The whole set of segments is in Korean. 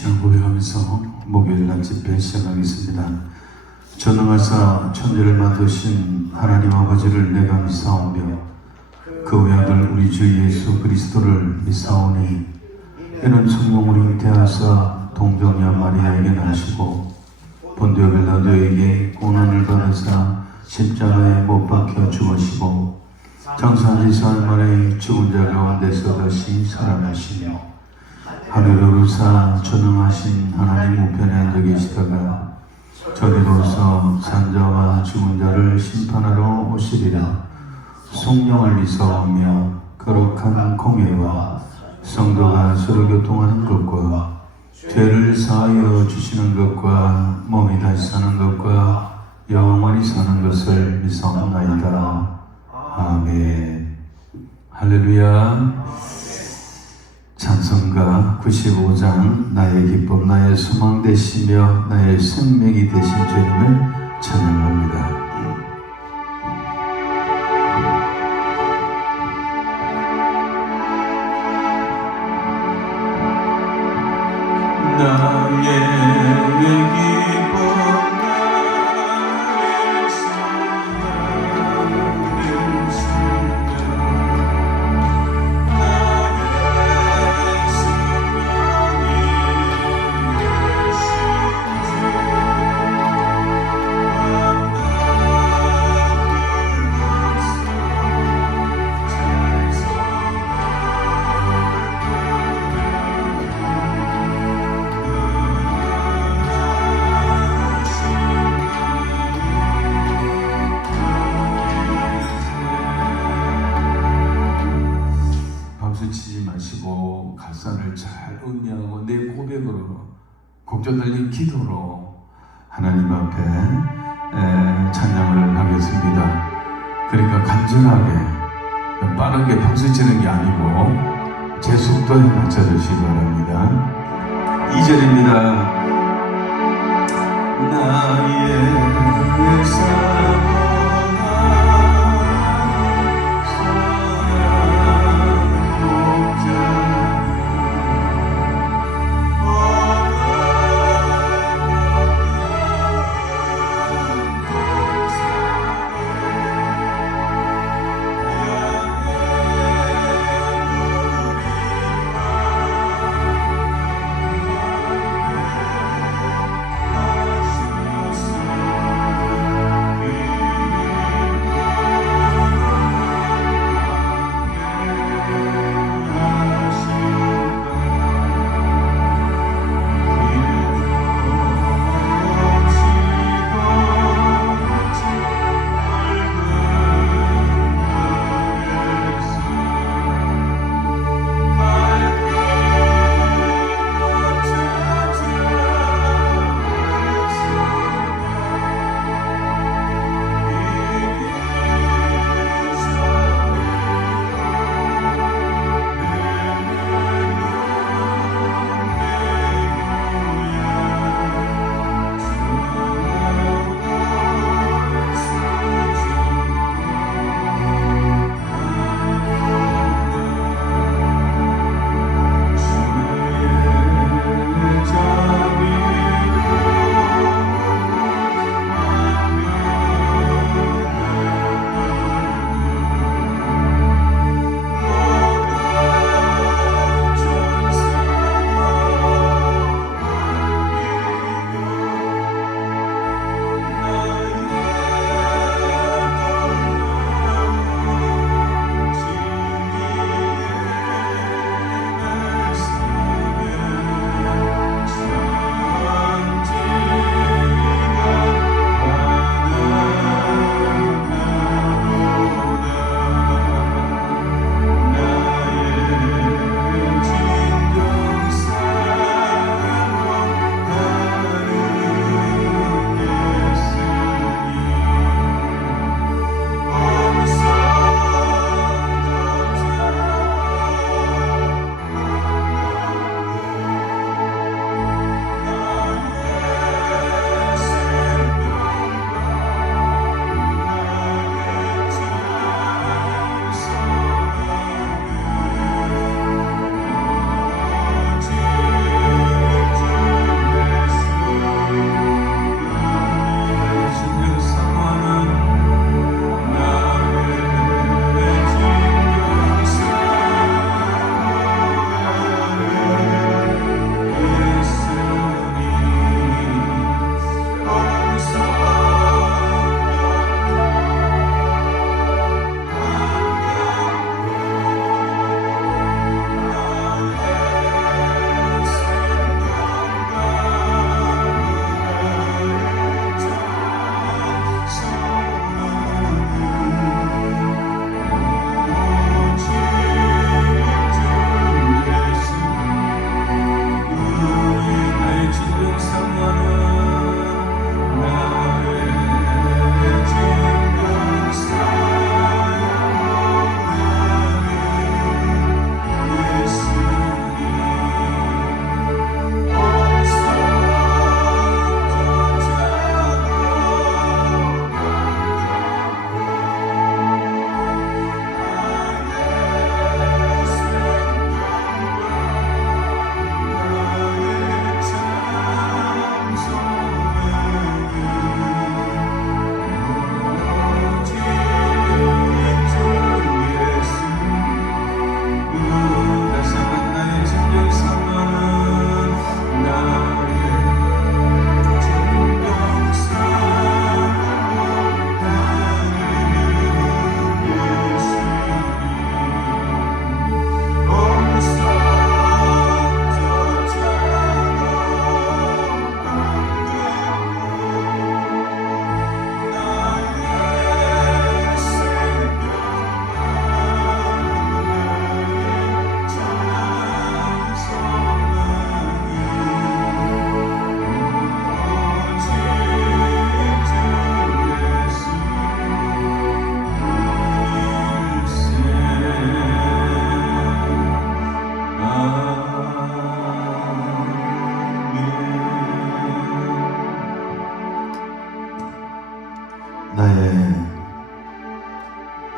신앙 고백하면서 목요일날 집회 시작하겠습니다. 전능하사 천지를 만드신 하나님 아버지를 내가 믿사오며 그 외아들 우리 주 예수 그리스도를 믿사오니 이는 성령으로 잉태하사 동정녀 마리아에게 나시고 본디오 빌라도에게 고난을 받으사 십자가에 못 박혀 죽으시고 장사한 지 사흘 만에 죽은 자 가운데서 다시 살아나시며 하늘을 오르사 전능하신 하나님 우편에 앉아 계시다가 저리로서 산자와 죽은 자를 심판하러 오시리라. 성령을 믿사오며 거룩한 공예와 성도가 서로 교통하는 것과 죄를 사하여 주시는 것과 몸이 다시 사는 것과 영원히 사는 것을 믿사옵나이다. 아멘. 할렐루야. 찬송가 95장 나의 기쁨 나의 소망 되시며 나의 생명이 되신 주님을 찬양합니다. 나의 기쁨 가사를 잘 음미하고 내 고백으로 곡조 달린 기도로 하나님 앞에 찬양을 하겠습니다. 그러니까 간절하게 빠르게 박수 치는 게 아니고 제 속도에 맞춰주시기 바랍니다. 2절입니다. 나의 사랑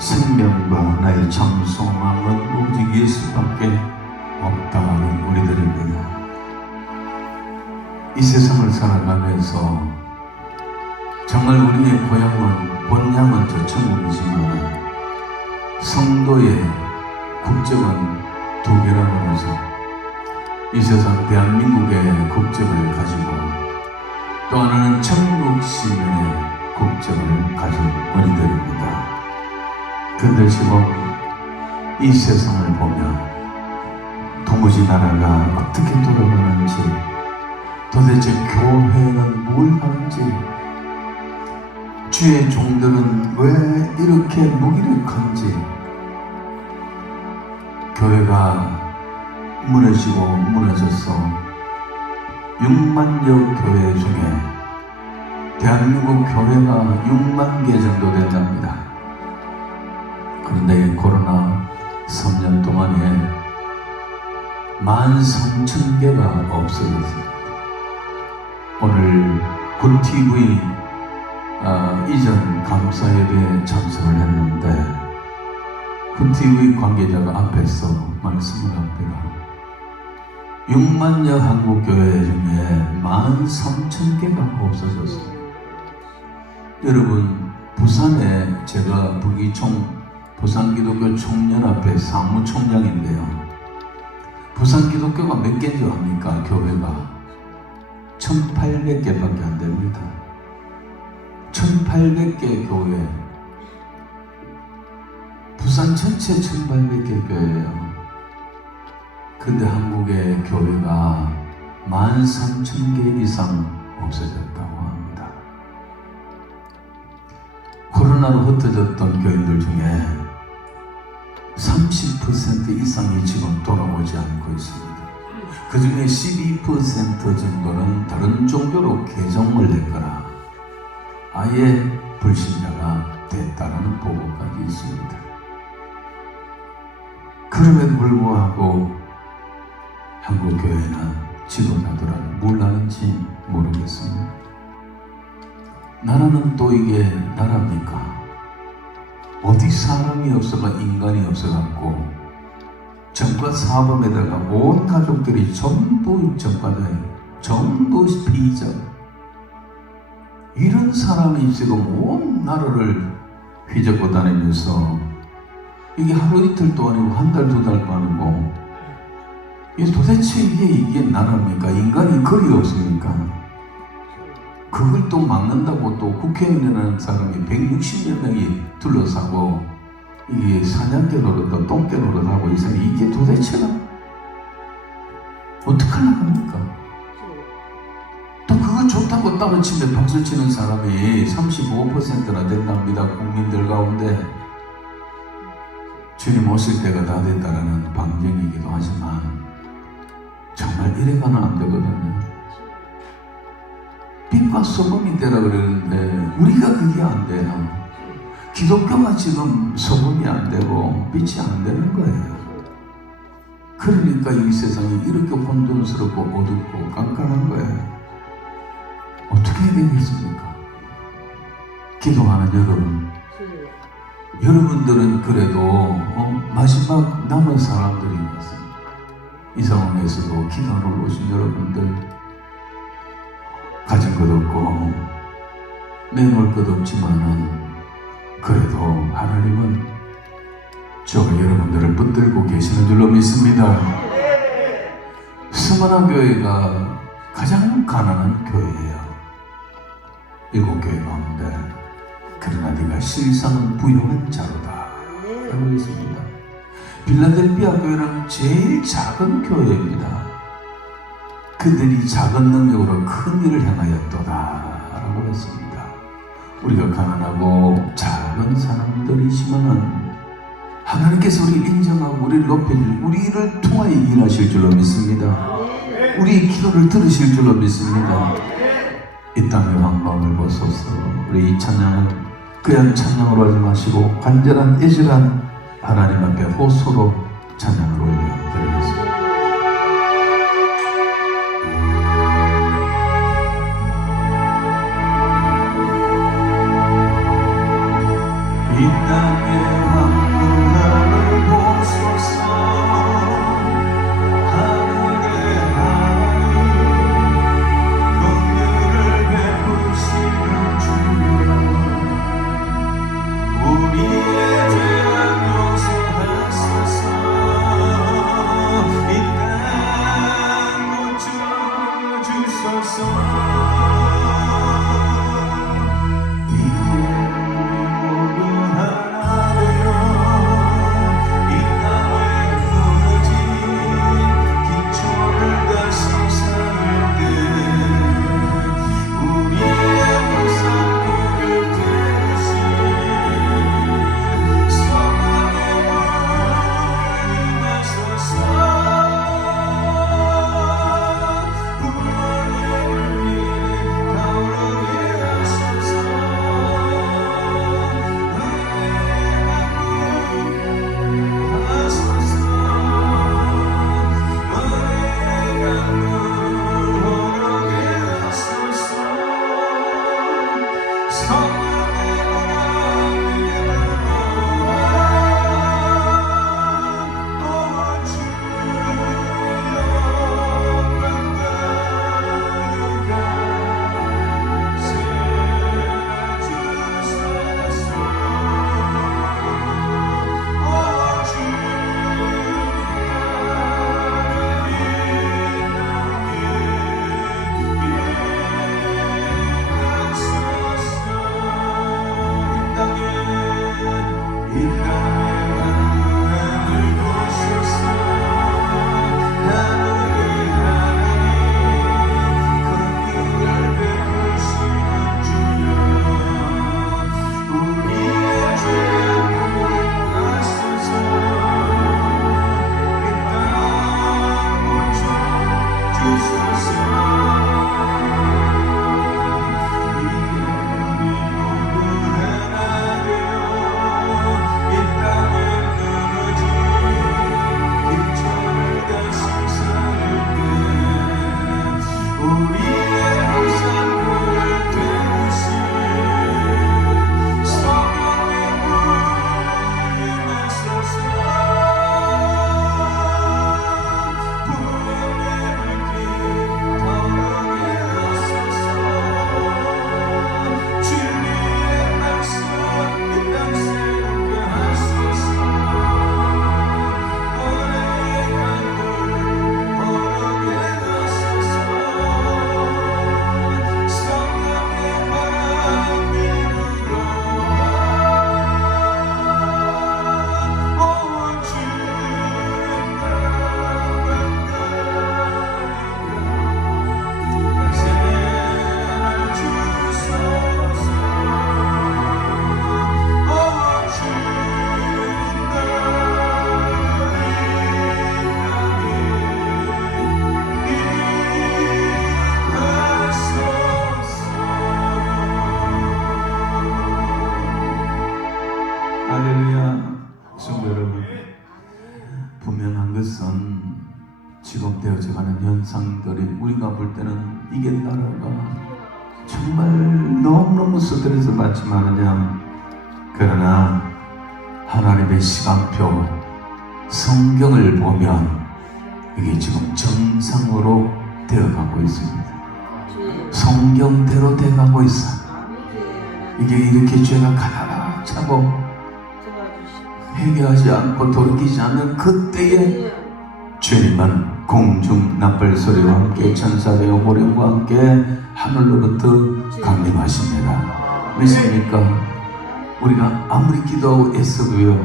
생명과 나의 참 소망은 오직 예수밖에 없다는 우리들입니다. 이 세상을 살아가면서 정말 우리의 본향은 저 천국이지만 성도의 국적은 두 개라고 하죠. 이 세상 대한민국의 국적을 가지고 또 하나는 천국 시민의 국적을 가진 우리들입니다. 그런데 지금 이 세상을 보면 도무지 나라가 어떻게 돌아가는지, 도대체 교회는 뭘 하는지, 주의 종들은 왜 이렇게 무기력한지, 교회가 무너지고 무너져서 6만여 교회 중에 대한민국 교회가 6만 개 정도 된답니다. 그런데 이 코로나 3년 동안에 13,000개가 없어졌습니다. 오늘 굿TV 이전 감사예배에 참석을 했는데 굿TV 관계자가 앞에서 말씀을 합니다. 6만여 한국교회 중에 13,000개가 없어졌습니다. 여러분, 부산에 제가 부산기독교 총연합회 사무총장인데요. 부산기독교가 몇 개인 줄 압니까? 교회가 1,800개밖에 안 됩니다. 1,800개 교회, 부산 전체 1,800개 교회예요. 근데 한국의 교회가 13,000개 이상 없어졌다고 합니다. 코로나로 흩어졌던 교인들 중에 30% 이상이 지금 돌아오지 않고 있습니다. 그 중에 12% 정도는 다른 종교로 개종을 했거나 아예 불신자가 됐다는 보고까지 있습니다. 그럼에도 불구하고 한국교회는 지도자들은 뭘 하는지 모르겠습니다. 나라는 또 이게 나라입니까? 어디 사람이 없어가 인간이 없어갖고 정과 사범에다가 온 가족들이 전부 정과자예요. 전부 피의자. 이런 사람이 지금 온 나라를 휘젓고 다니면서 이게 하루 이틀도 아니고 한 달, 두 달도 아니고 이게 도대체 이게 나라입니까? 인간이 거리 없습니까? 그걸 또 막는다고 또 국회의원이라는 사람이 160여 명이 둘러싸고 이게 사냥개 노릇도 똥개 노릇하고 이게 도대체가 어떡하려고 합니까? 또 그거 좋다고 따로 치면 박수 치는 사람이 35%나 된답니다. 국민들 가운데. 주님 오실 때가 다 됐다라는 방정이기도 하지만 정말 이래가는 안 되거든요. 빛과 소금이 되라 그러는데 우리가 그게 안 돼요. 기독교가 지금 소금이 안 되고 빛이 안 되는 거예요. 그러니까 이 세상이 이렇게 혼돈스럽고 어둡고 깜깜한 거예요. 어떻게 해야 되겠습니까? 기도하는 여러분들은 그래도 마지막 남은 사람들이 있습니다. 이 상황에서도 기도하러 오신 여러분들, 가진 것 없고 내놓을 것 없지만은 그래도 하나님은 저와 여러분들을 붙들고 계시는 줄로 믿습니다. 스마나 교회가 가장 가난한 교회예요. 7교회 가운데. 그러나 네가 실상은 부유한 자로다 라고 했습니다. 빌라델피아 교회는 제일 작은 교회입니다. 그들이 작은 능력으로 큰 일을 행하였도다 라고 했습니다. 우리가 가난하고 작은 사람들이지만은 하나님께서 우리를 인정하고 우리를 높여주시고 우리를 통하여 일하실 줄로 믿습니다. 우리의 기도를 들으실 줄로 믿습니다. 이 땅의 황망을 벗어서 우리 이 찬양은 그냥 찬양으로 하지 마시고 간절한 애절한 하나님 앞에 호소로 찬양을 올려드리겠습니다. 이 땅의 지금 되어져가는 현상들이 우리가 볼 때는 이게 나라가 정말 너무너무 스트레스 받지만 않느냐. 그러나 하나님의 시간표 성경을 보면 이게 지금 정상으로 되어가고 있습니다. 성경대로 되어가고 있어. 이게 이렇게 죄가 가득 차고 회개하지 않고 돌이키지 않는 그때에 주님은 공중 나팔 소리와 함께 천사들의 호령과 함께 하늘로부터 강림하십니다. 믿습니까? 우리가 아무리 기도하고 애써도요,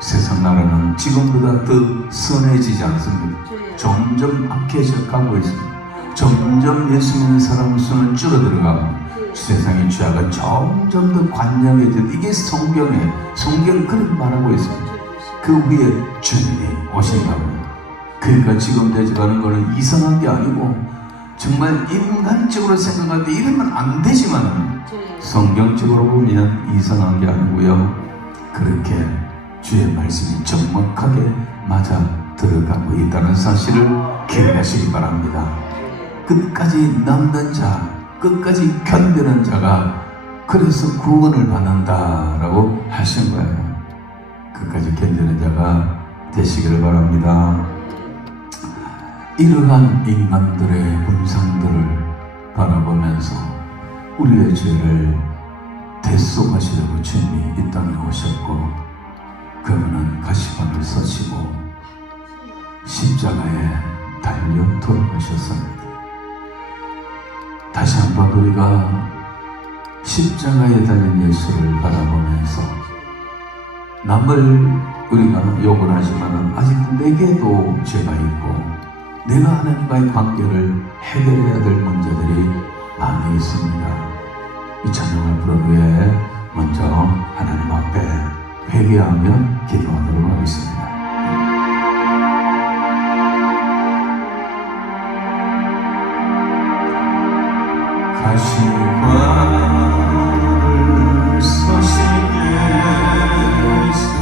세상 나라는 지금보다 더 선해지지 않습니다. 점점 악해져 가고 있습니다. 점점 예수 믿는 사람 수는 줄어들어가고 세상의 죄악은 점점 더 관영해져. 이게 성경 그렇게 말하고 있습니다. 그 위에 주님이 오신다고요. 그러니까 지금 되어가는 거는 이상한 게 아니고 정말 인간적으로 생각할 때 이러면 안 되지만 성경적으로 보면 이상한 게 아니고요. 그렇게 주의 말씀이 정확하게 맞아 들어가고 있다는 사실을 기억하시기 바랍니다. 끝까지 남는 자, 끝까지 견디는 자가 그래서 구원을 받는다라고 하신 거예요. 끝까지 견디는 자가 되시기를 바랍니다. 이러한 인간들의 문상들을 바라보면서 우리의 죄를 대속하시려고 주님이 이 땅에 오셨고, 그분은 가시관을 서시고 십자가에 달려 돌아가셨습니다. 다시 한번 우리가 십자가에 달린 예수를 바라보면서 남을 우리가 욕을 하지만 아직도 내게도 죄가 있고 내가 하나님과의 관계를 해결해야 될 문제들이 많이 있습니다. 이 찬양을 부른 후에 먼저 하나님 앞에 회개하며 기도하도록 하겠습니다. 가시관을 서신 예수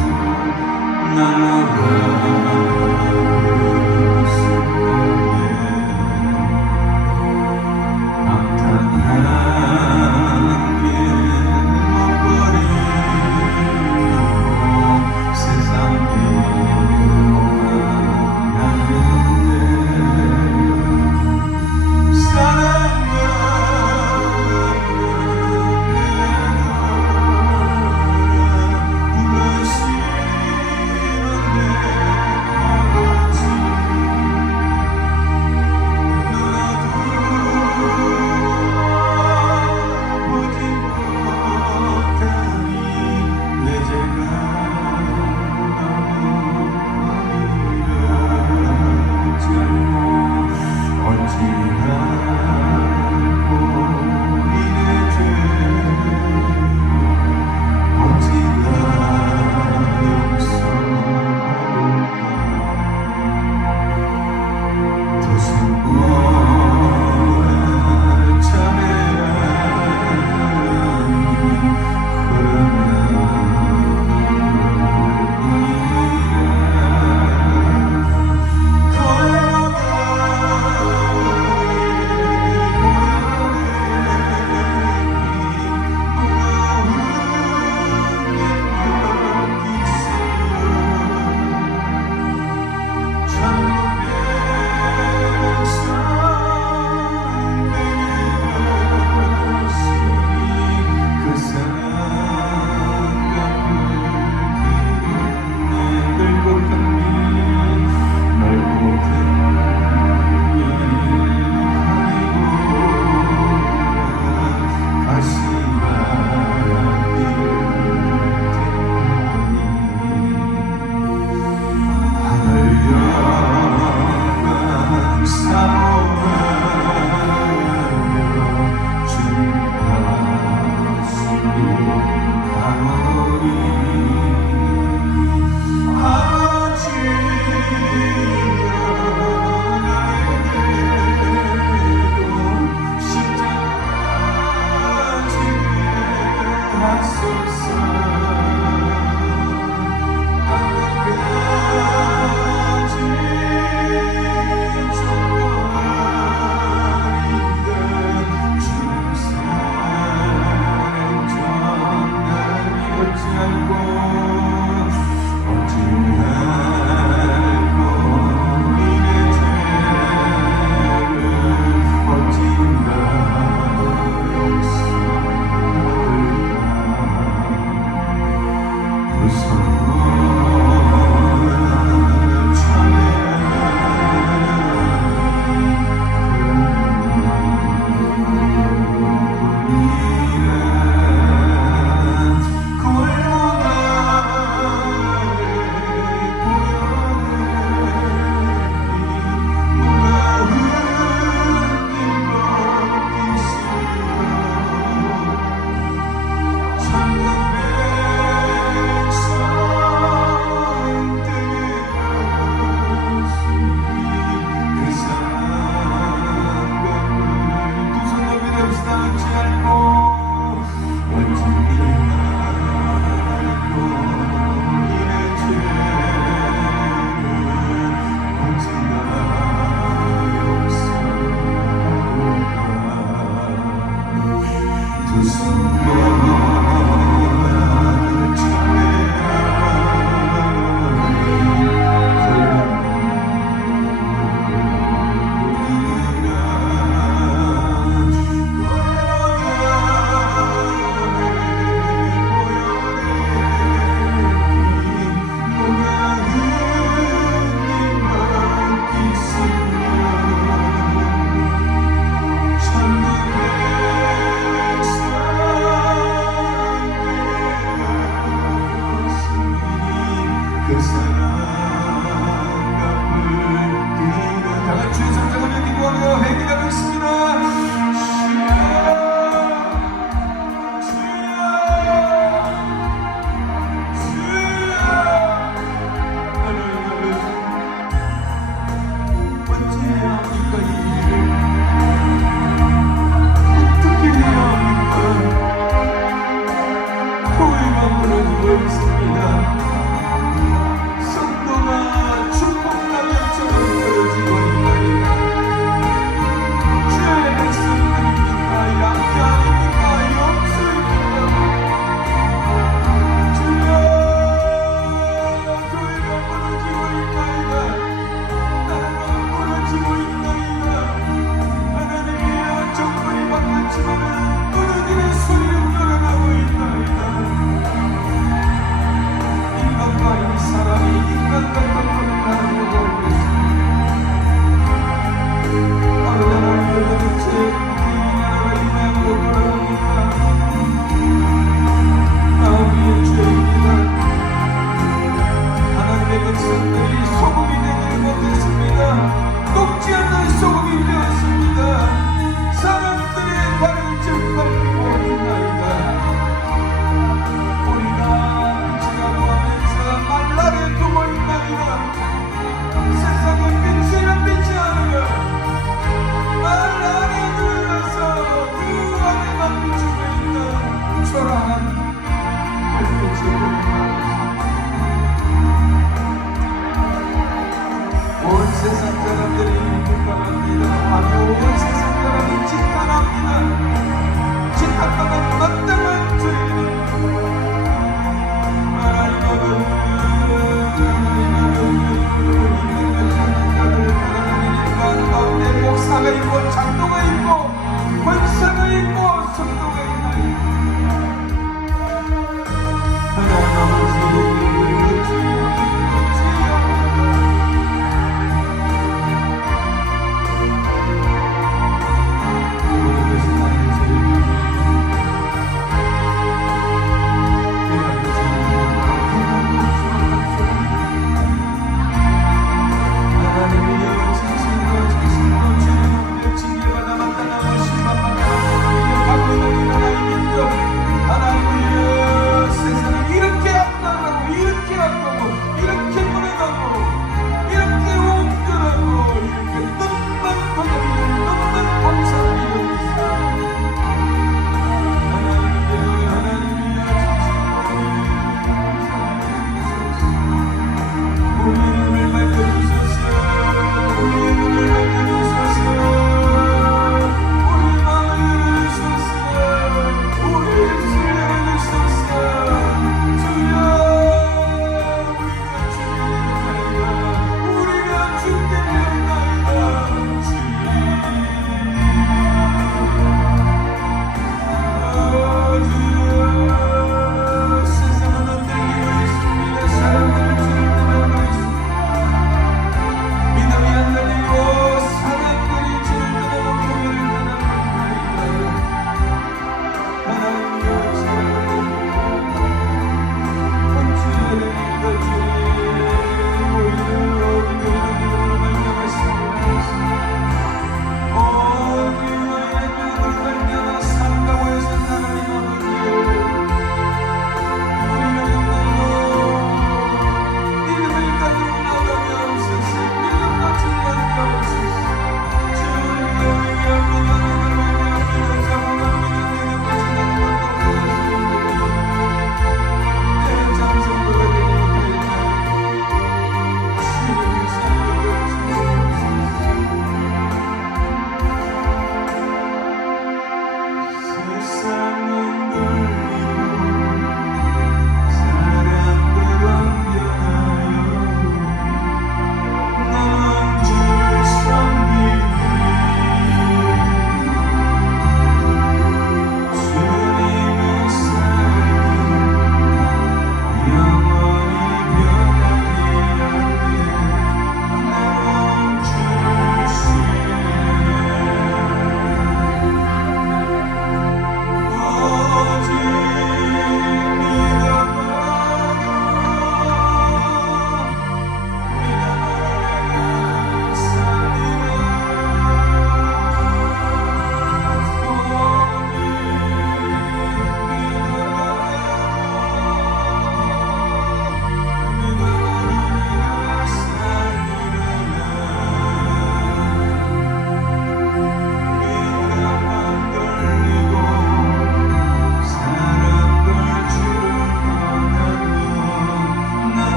다 같이 성장하며 기도하며 회개하겠습니다.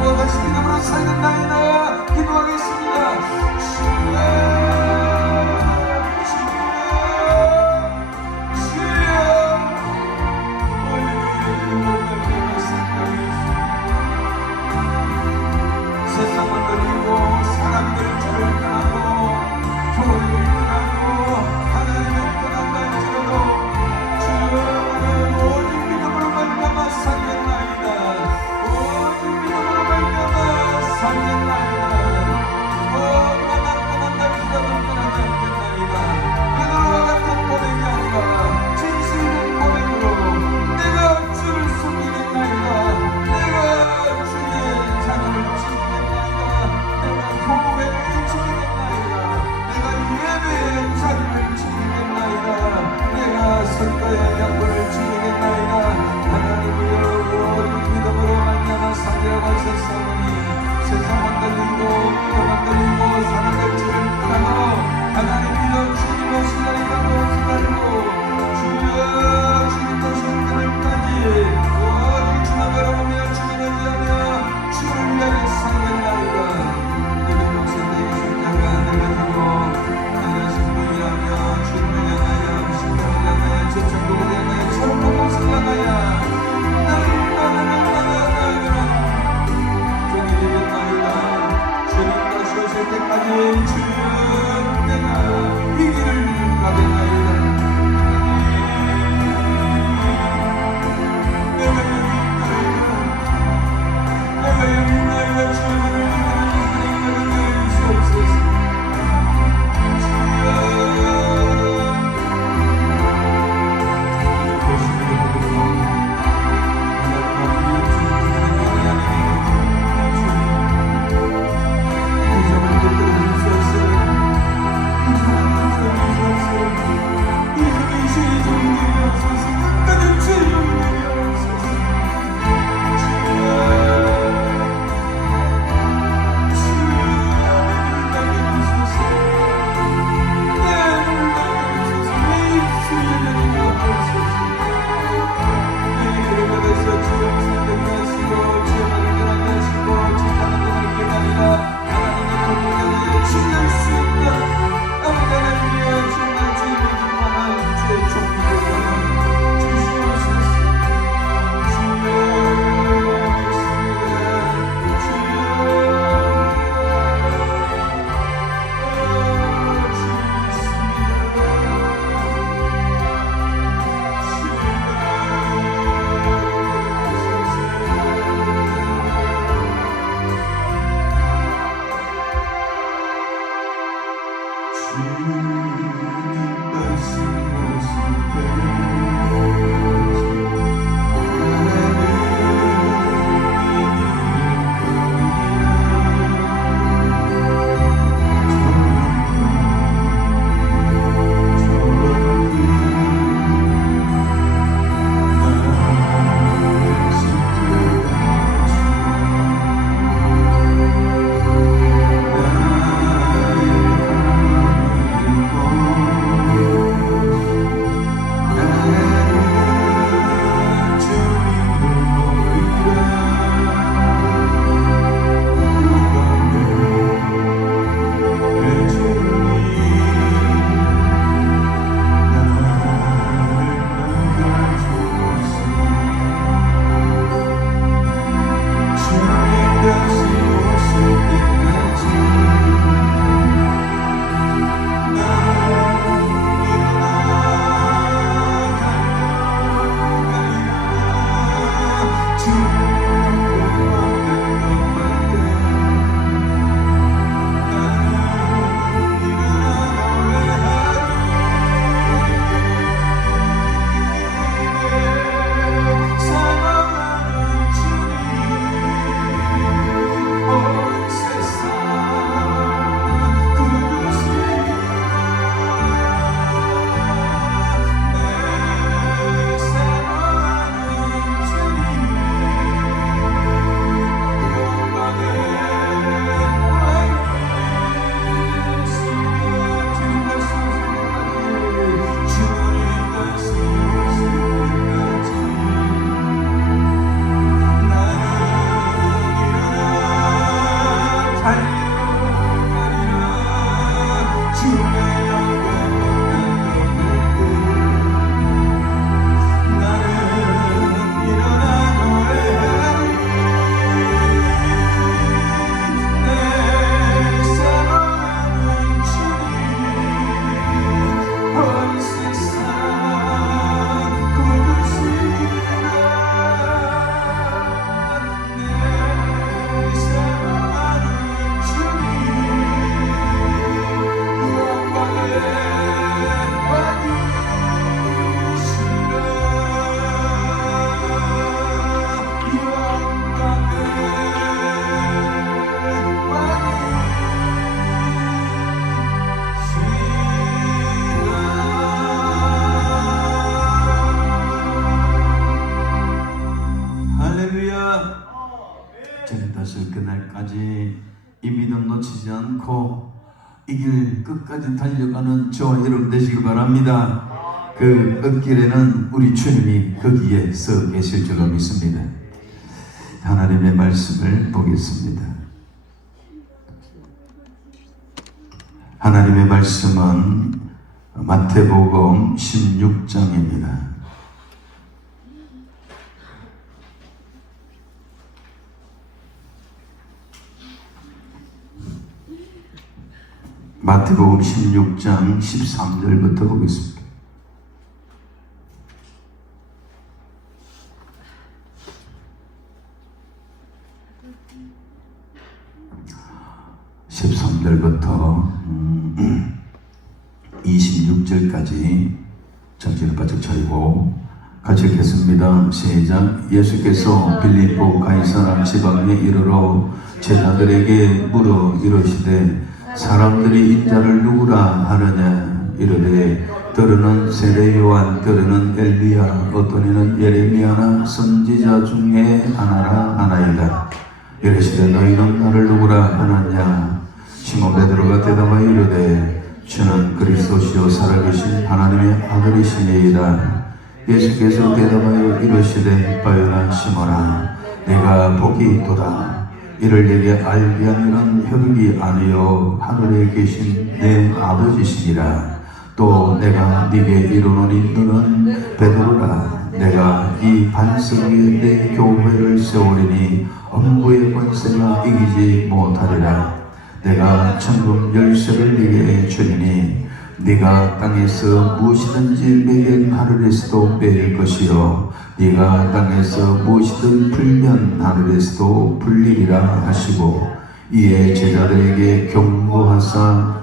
사랑과 같이 믿음으로 살겠나이다 기도하겠습니다. 주여 세상을 버리고 사람들을 저를 떠나고 교회를 떠나고 하나님을 떠난다 할지라도 주여 오직 믿음으로 말미암아 살겠나이다. 오직 믿음으로 말미암아 살겠나이다. 그러나 떠난다 할지라도 할렐루야. 저는 다시 그날까지 이 믿음 놓치지 않고 이 길 끝까지 달려가는 저와 여러분 되시길 바랍니다. 그 끝길에는 우리 주님이 거기에 서 계실 줄로 믿습니다. 하나님의 말씀을 보겠습니다. 하나님의 말씀은 마태복음 16장입니다. 마태복음 16장 13절부터 보겠습니다. (13절부터) 26절까지 정신을 바짝 차리고 같이 읽겠습니다. 시작. 예수께서 빌립보 가이사라 지방에 이르러 제자들에게 물어 이르시되 사람들이 인자를 누구라 하느냐. 이르되 들으는 세례 요한, 들으는 엘리야, 어떤 이는 예레미야나 선지자 중에 하나라 하나이다. 이르시되 너희는 나를 누구라 하느냐. 시몬 베드로가 대답하여 이르되 주는 그리스도시요 살아계신 하나님의 아들이시니이다. 예수께서 대답하여 이르시되 바요나 시몬아, 내가 복이 있도다. 이를 내게 알게 하는 혈육이 아니요 하늘에 계신 내 아버지시니라. 또 내가 네게 이르노니 너는 베드로라. 내가 이 반석 위에 내 교회를 세우리니 엄부의 권세가 이기지 못하리라. 내가 천국 열쇠를 네게 주리니 네가 땅에서 무엇이든지 매일 하늘에서도 매일 것이요 네가 땅에서 무엇이든 풀면 하늘에서도 풀리리라 하시고, 이에 제자들에게 경고하사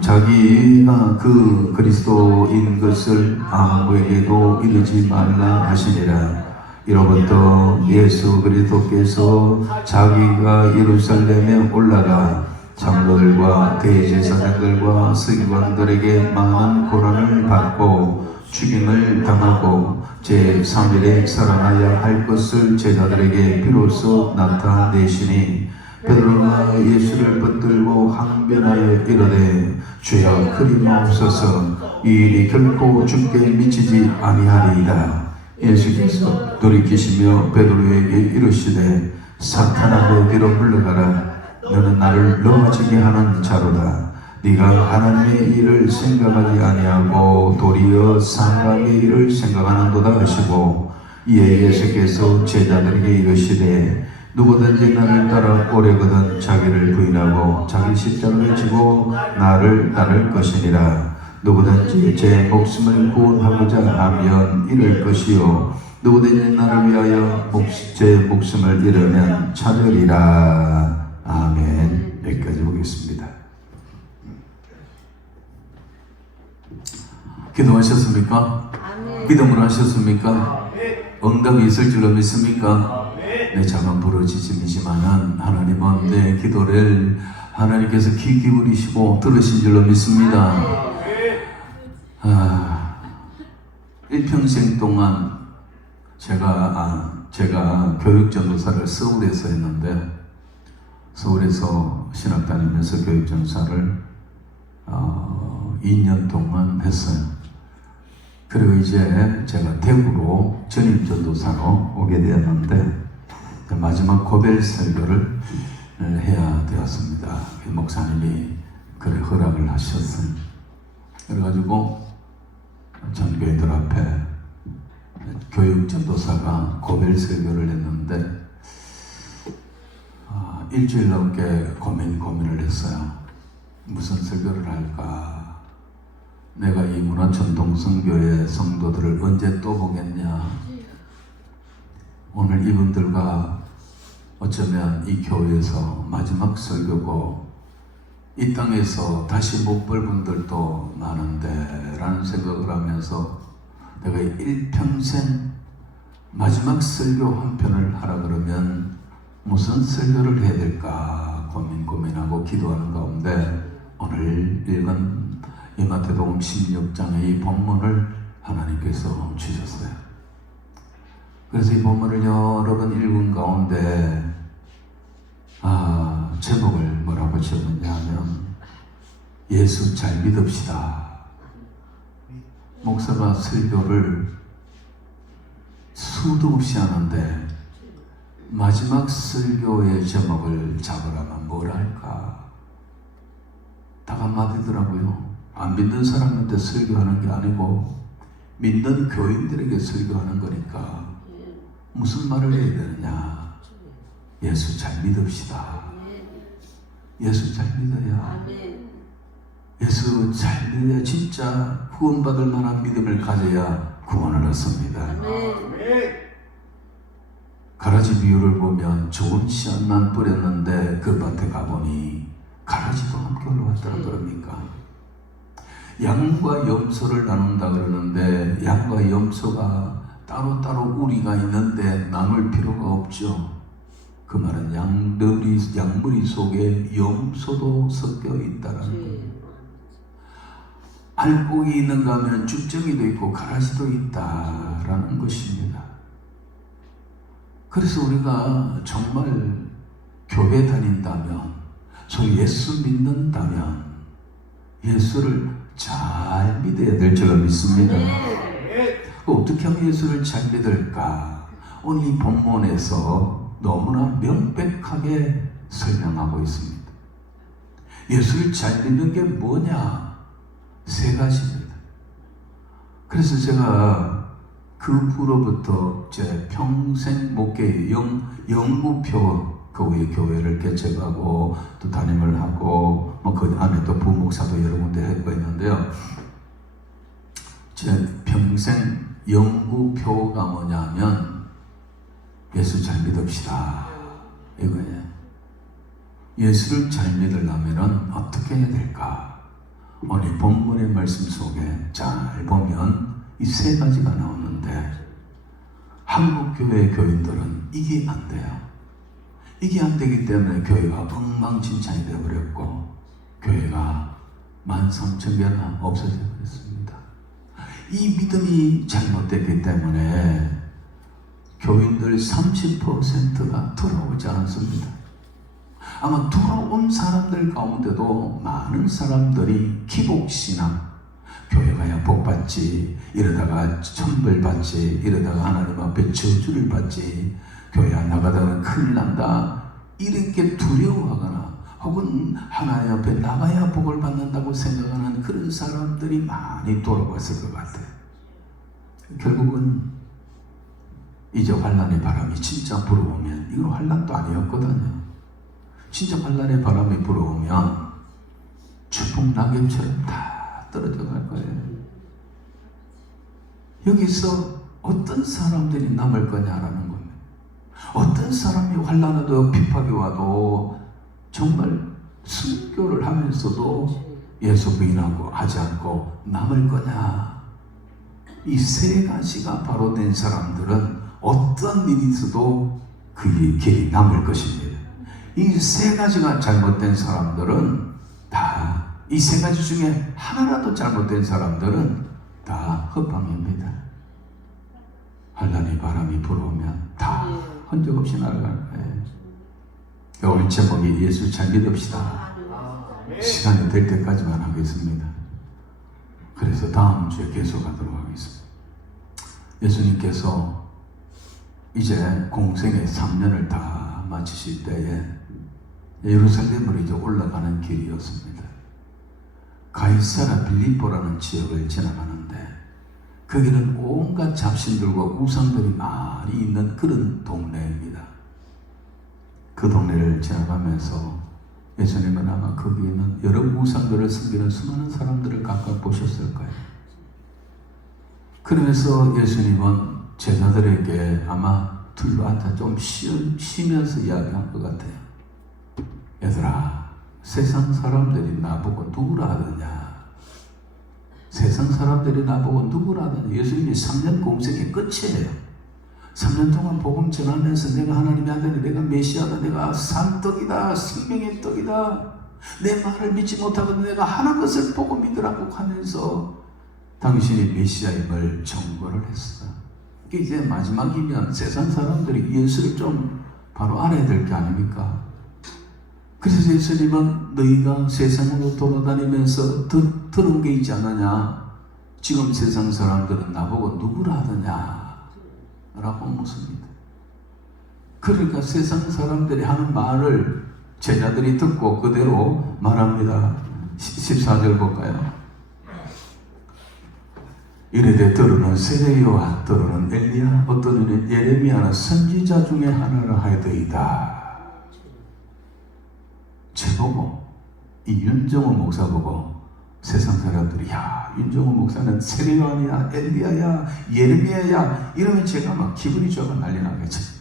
자기가 그 그리스도인 것을 아무에게도 이르지 말라 하시니라. 이로부터 예수 그리스도께서 자기가 예루살렘에 올라가 장로들과 대제사장들과 서기관들에게 많은 고난을 받고 죽임을 당하고 제3일에 살아나야 할 것을 제자들에게 비로소 나타내시니, 베드로가 예수를 붙들고 항변하여 이르되 주여 그리마옵소서, 이 일이 결코 주께 미치지 아니하리이다. 예수께서 돌이키시며 베드로에게 이르시되 사탄아 내 뒤로 물러가라. 너는 나를 넘어지게 하는 자로다. 네가 하나님의 일을 생각하지 아니하고 도리어 사람의 일을 생각하는도다 하시고, 이에 예수께서 제자들에게 이르시되 누구든지 나를 따라 오려거든 자기를 부인하고 자기 십자가를 지고 나를 따를 것이니라. 누구든지 제 목숨을 구원하고자 하면 잃을 것이요 누구든지 나를 위하여 제 목숨을 잃으면 찾으리라. 아멘. 여기까지 보겠습니다. 기도하셨습니까? 아멘. 믿음으로 하셨습니까? 응답이 있을 줄로 믿습니까? 내 작은 부르짖음이지만은 하나님은 내 기도를 하나님께서 귀 기울이시고 들으신 줄로 믿습니다. 일평생 동안 제가 교육전도사를 서울에서 했는데, 서울에서 신학 다니면서 교육전도사를 2년 동안 했어요. 그리고 이제 제가 대구로 전임전도사로 오게 되었는데, 마지막 고별 설교를 해야 되었습니다. 목사님이 그를 허락을 하셨어요. 그래가지고 전교회들 앞에 교육전도사가 고별 설교를 했는데, 일주일 넘게 고민을 했어요. 무슨 설교를 할까? 내가 이 문화천동성교회 성도들을 언제 또 보겠냐? 오늘 이분들과 어쩌면 이 교회에서 마지막 설교고 이 땅에서 다시 못 볼 분들도 많은데 라는 생각을 하면서 내가 일평생 마지막 설교 한 편을 하라 그러면 무슨 설교를 해야 될까 고민하고 기도하는 가운데 오늘 읽은 이 마태복음 16장의 이 본문을 하나님께서 주셨어요. 그래서 이 본문을 여러 번 읽은 가운데 제목을 뭐라고 지었느냐 하면 예수 잘 믿읍시다. 목사가 설교를 수도 없이 하는데 마지막 설교의 제목을 잡으라면 뭘 할까? 딱 한마디더라고요. 안 믿는 사람한테 설교하는 게 아니고 믿는 교인들에게 설교하는 거니까 무슨 말을 해야 되느냐? 예수 잘 믿읍시다. 예수 잘 믿어야, 예수 잘 믿어야 진짜 구원받을 만한 믿음을 가져야 구원을 얻습니다. 가라지 비유를 보면 좋은 씨앗만 뿌렸는데 그 밭에 가보니 가라지도 함께 올라왔더라 그럽니까? 양과 염소를 나눈다 그러는데 양과 염소가 따로따로 우리가 있는데 나눌 필요가 없죠. 그 말은 양무리 속에 염소도 섞여 있다라는 거예요. 알곡이 있는가 하면 쭉정이도 있고 가라지도 있다라는 것입니다. 그래서 우리가 정말 교회 다닌다면, 소위 예수 믿는다면 예수를 잘 믿어야 될 줄 믿습니다. 어떻게 하면 예수를 잘 믿을까? 오늘 이 본문에서 너무나 명백하게 설명하고 있습니다. 예수를 잘 믿는 게 뭐냐? 세 가지입니다. 그래서 제가 그 후로부터 제 평생 목회의 영구표 교회 교회를 개척하고 또 담임을 하고 그 안에 또 부목사도 여러 군데 했고 있는데요. 제 평생 영구표가 뭐냐면 예수 잘 믿읍시다 이거예요. 예수를 잘 믿으려면 어떻게 해야 될까? 오늘 본문의 말씀 속에 잘 보면 이 세 가지가 나오는데 한국교회 교인들은 이게 안 돼요. 이게 안 되기 때문에 교회가 엉망진창이 되어버렸고 교회가 13,000개나 없어져 버렸습니다. 이 믿음이 잘못됐기 때문에 교인들 30%가 돌아오지 않습니다. 아마 돌아온 사람들 가운데도 많은 사람들이 기복신앙, 교회 가야 복받지, 이러다가 천벌받지, 이러다가 하나님 앞에 저주를 받지, 교회 안 나가다가 큰일 난다, 이렇게 두려워하거나 혹은 하나님 앞에 나가야 복을 받는다고 생각하는 그런 사람들이 많이 돌아왔을 것 같아요. 결국은 이제 환란의 바람이 진짜 불어오면, 이건 환란도 아니었거든요. 진짜 환란의 바람이 불어오면 추풍 낙엽처럼 다 떨어져 갈 거예요. 여기서 어떤 사람들이 남을 거냐라는 겁니다. 어떤 사람이 환란에도 핍박이 와도 정말 순교를 하면서도 예수 부인하고 하지 않고 남을 거냐? 이 세 가지가 바로 된 사람들은 어떤 일이 있어도 그 길이 남을 것입니다. 이 세 가지가 잘못된 사람들은 다, 이 세 가지 중에 하나라도 잘못된 사람들은 다 헛방입니다. 환란의 바람이 불어오면 다 흔적 없이 날아갈 거예요. 오늘 제목이 예수 잘 믿읍시다. 시간이 될 때까지만 하겠습니다. 그래서 다음 주에 계속하도록 하겠습니다. 예수님께서 이제 공생의 3년을 다 마치실 때에 예루살렘으로 이제 올라가는 길이었습니다. 가이사라 빌립보라는 지역을 지나가는데 거기는 온갖 잡신들과 우상들이 많이 있는 그런 동네입니다. 그 동네를 지나가면서 예수님은 아마 거기 있는 여러 우상들을 섬기는 수많은 사람들을 각각 보셨을 거예요. 그러면서 예수님은 제자들에게 아마 둘러앉아 좀 쉬면서 이야기한 것 같아요. 얘들아, 세상 사람들이 나보고 누구라 하느냐? 세상 사람들이 나보고 누구라 하느냐? 예수님이 3년 공생의 끝이에요. 3년 동안 복음 전하면서 내가 하나님의 아들이, 내가 메시아다, 내가 산떡이다, 생명의 떡이다, 내 말을 믿지 못하거든 내가 하는 것을 보고 믿으라고 하면서 당신이 메시아임을 정보를 했어. 이제 마지막이면 세상 사람들이 예수를 좀 바로 알아야 될 게 아닙니까? 그래서 예수님은 너희가 세상으로 돌아다니면서 들은 게 있지 않느냐? 지금 세상 사람들은 나보고 누구라 하느냐? 라고 묻습니다. 그러니까 세상 사람들이 하는 말을 제자들이 듣고 그대로 말합니다. 14절 볼까요? 이르되 더러는 세례요한, 더러는 엘리야, 어떤 이는 예레미야나 선지자 중에 하나라 하여더이다. 저보고 이 윤정호 목사 보고 세상 사람들이 야 윤정호 목사는 세례요한이야, 엘리야야, 예레미야야 이러면 제가 막 기분이 좋아 난리 나겠죠.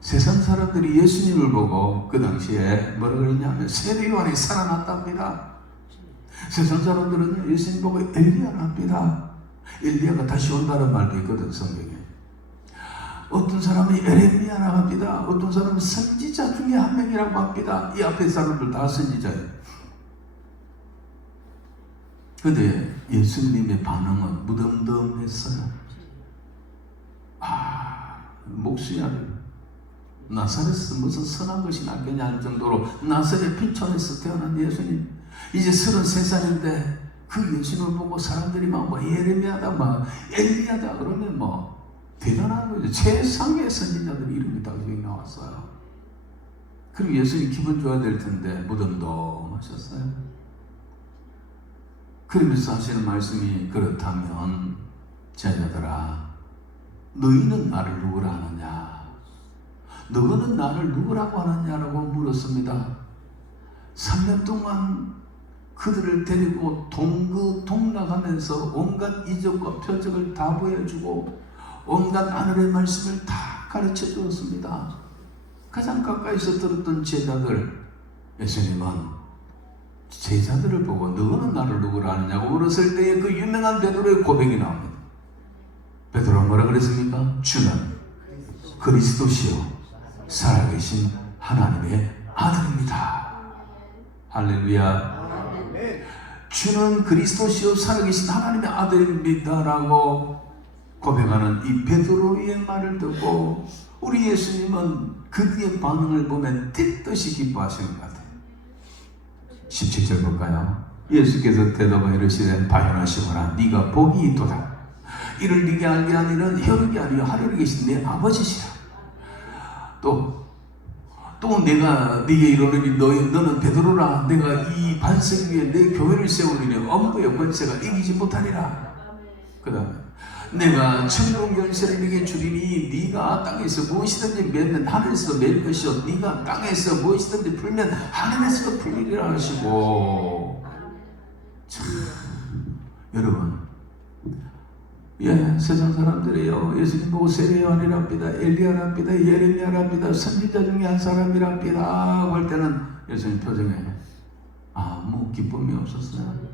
세상 사람들이 예수님을 보고 그 당시에 뭐라 그랬냐면 세례요한이 살아났답니다. 세상 사람들은 예수님 보고 엘리야를 합니다. 엘리야가 다시 온다는 말도 있거든 성경에. 어떤 사람이 예레미야라고 합니다. 어떤 사람은 선지자 중에 한 명이라고 합니다. 이 앞에 사람들 다 선지자예요. 근데 예수님의 반응은 무덤덤했어요. 목수야를 나사렛에서 무슨 선한 것이 낫겠냐 할 정도로 나사렛 빈촌에서 태어난 예수님, 이제 33살인데 그 예수님을 보고 사람들이 막 예레미야다 막 엘리야다 그러면 뭐 대단한 거죠. 최상의 선지자들의 이름이 딱 여기 나왔어요. 그럼 예수님 기분 좋아야 될 텐데 무덤덤하셨어요. 그러면서 하시는 말씀이 그렇다면 제자들아 너희는 나를 누구라 하느냐? 너희는 나를 누구라고 하느냐라고 물었습니다. 3년 동안 그들을 데리고 동락하면서 온갖 이적과 표적을 다 보여주고 온갖 하늘의 말씀을 다 가르쳐 주었습니다. 가장 가까이서 들었던 제자들, 예수님은 제자들을 보고 너희는 나를 누구라 하느냐고 물었을 때에 그 유명한 베드로의 고백이 나옵니다. 베드로가 뭐라 그랬습니까? 주는 그리스도시요 살아계신 하나님의 아들입니다. 할렐루야. 주는 그리스도시요 살아계신 하나님의 아들입니다라고 고백하는 이 베드로의 말을 듣고 우리 예수님은 그의 반응을 보면 뜻뜻이 기뻐하시는 것 같아요. 17절 볼까요? 예수께서 대답하여 이르시되 바요나시모나 네가 복이 있도다. 이를 네게 알게 한 이는 혈육이 아니요 하늘에 계신 내 아버지시라. 또 내가 네게 이르노니 너는 베드로라. 내가 이 반석 위에 내 교회를 세우리니 엄부의 권세가 이기지 못하리라. 그 다음에 내가 천국 열쇠를 네게 주리니 네가 땅에서 무엇이든지 매면 하늘에서 맬 것이요 네가 땅에서 무엇이든지 풀면 하늘에서 풀리리라 하시고. 참, 여러분, 세상 사람들이요 예수님 보고 세례요한이랍니다, 엘리야랍니다, 예레미야랍니다, 선지자 중에 한 사람이랍니다 할 때는 예수님 표정에 아무 기쁨이 없었어요.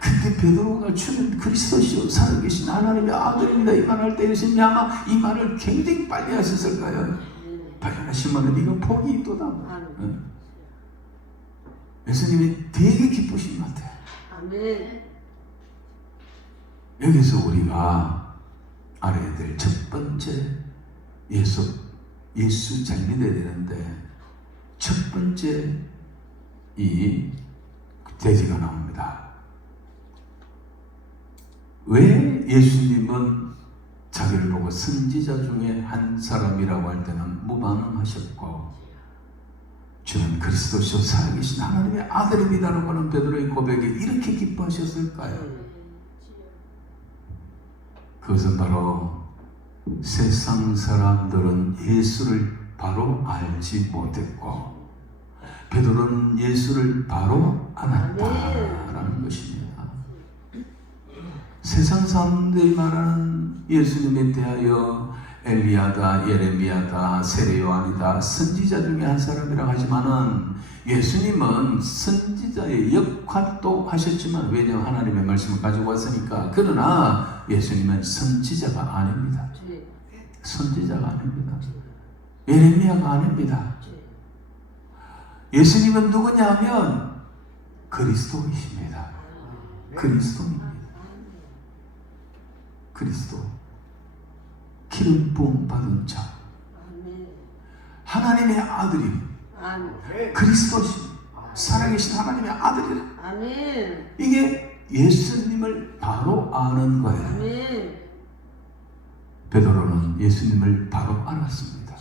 근데 베드로가 주는 그리스도시요 살아계신 하나님의 아들입니다 이 말할 때 예수님이 아마 이 말을 굉장히 빨리 하셨을까요? 바요나시모나 네가 복이 있도다. 예수님이 되게 기쁘신 것 같아요. 아멘. 여기서 우리가 알아야 될 첫 번째 예수 잘 믿어야 되는데 첫 번째 이 대지가 나옵니다. 왜 예수님은 자기를 보고 선지자 중에 한 사람이라고 할 때는 무반응하셨고 주는 그리스도시요 살아계신 하나님의 아들입니다라고 하는 베드로의 고백에 이렇게 기뻐하셨을까요? 그것은 바로 세상 사람들은 예수를 바로 알지 못했고 베드로는 예수를 바로 알았다라는 것입니다. 세상 사람들이 말하는 예수님에 대하여 엘리야다, 예레미야다, 세례요한이다, 선지자 중에 한 사람이라고 하지만은 예수님은 선지자의 역할도 하셨지만 왜냐하면 하나님의 말씀을 가지고 왔으니까. 그러나 예수님은 선지자가 아닙니다. 선지자가 아닙니다. 예레미야가 아닙니다. 예수님은 누구냐면 그리스도이십니다. 그리스도입니다. 그리스도, 기름 부음 받은 자, 하나님의 아들이 그리스도신 살아계신 하나님의 아들이라. 이게 예수님을 바로 아는 거예요. 베드로는 예수님을 바로 알았습니다.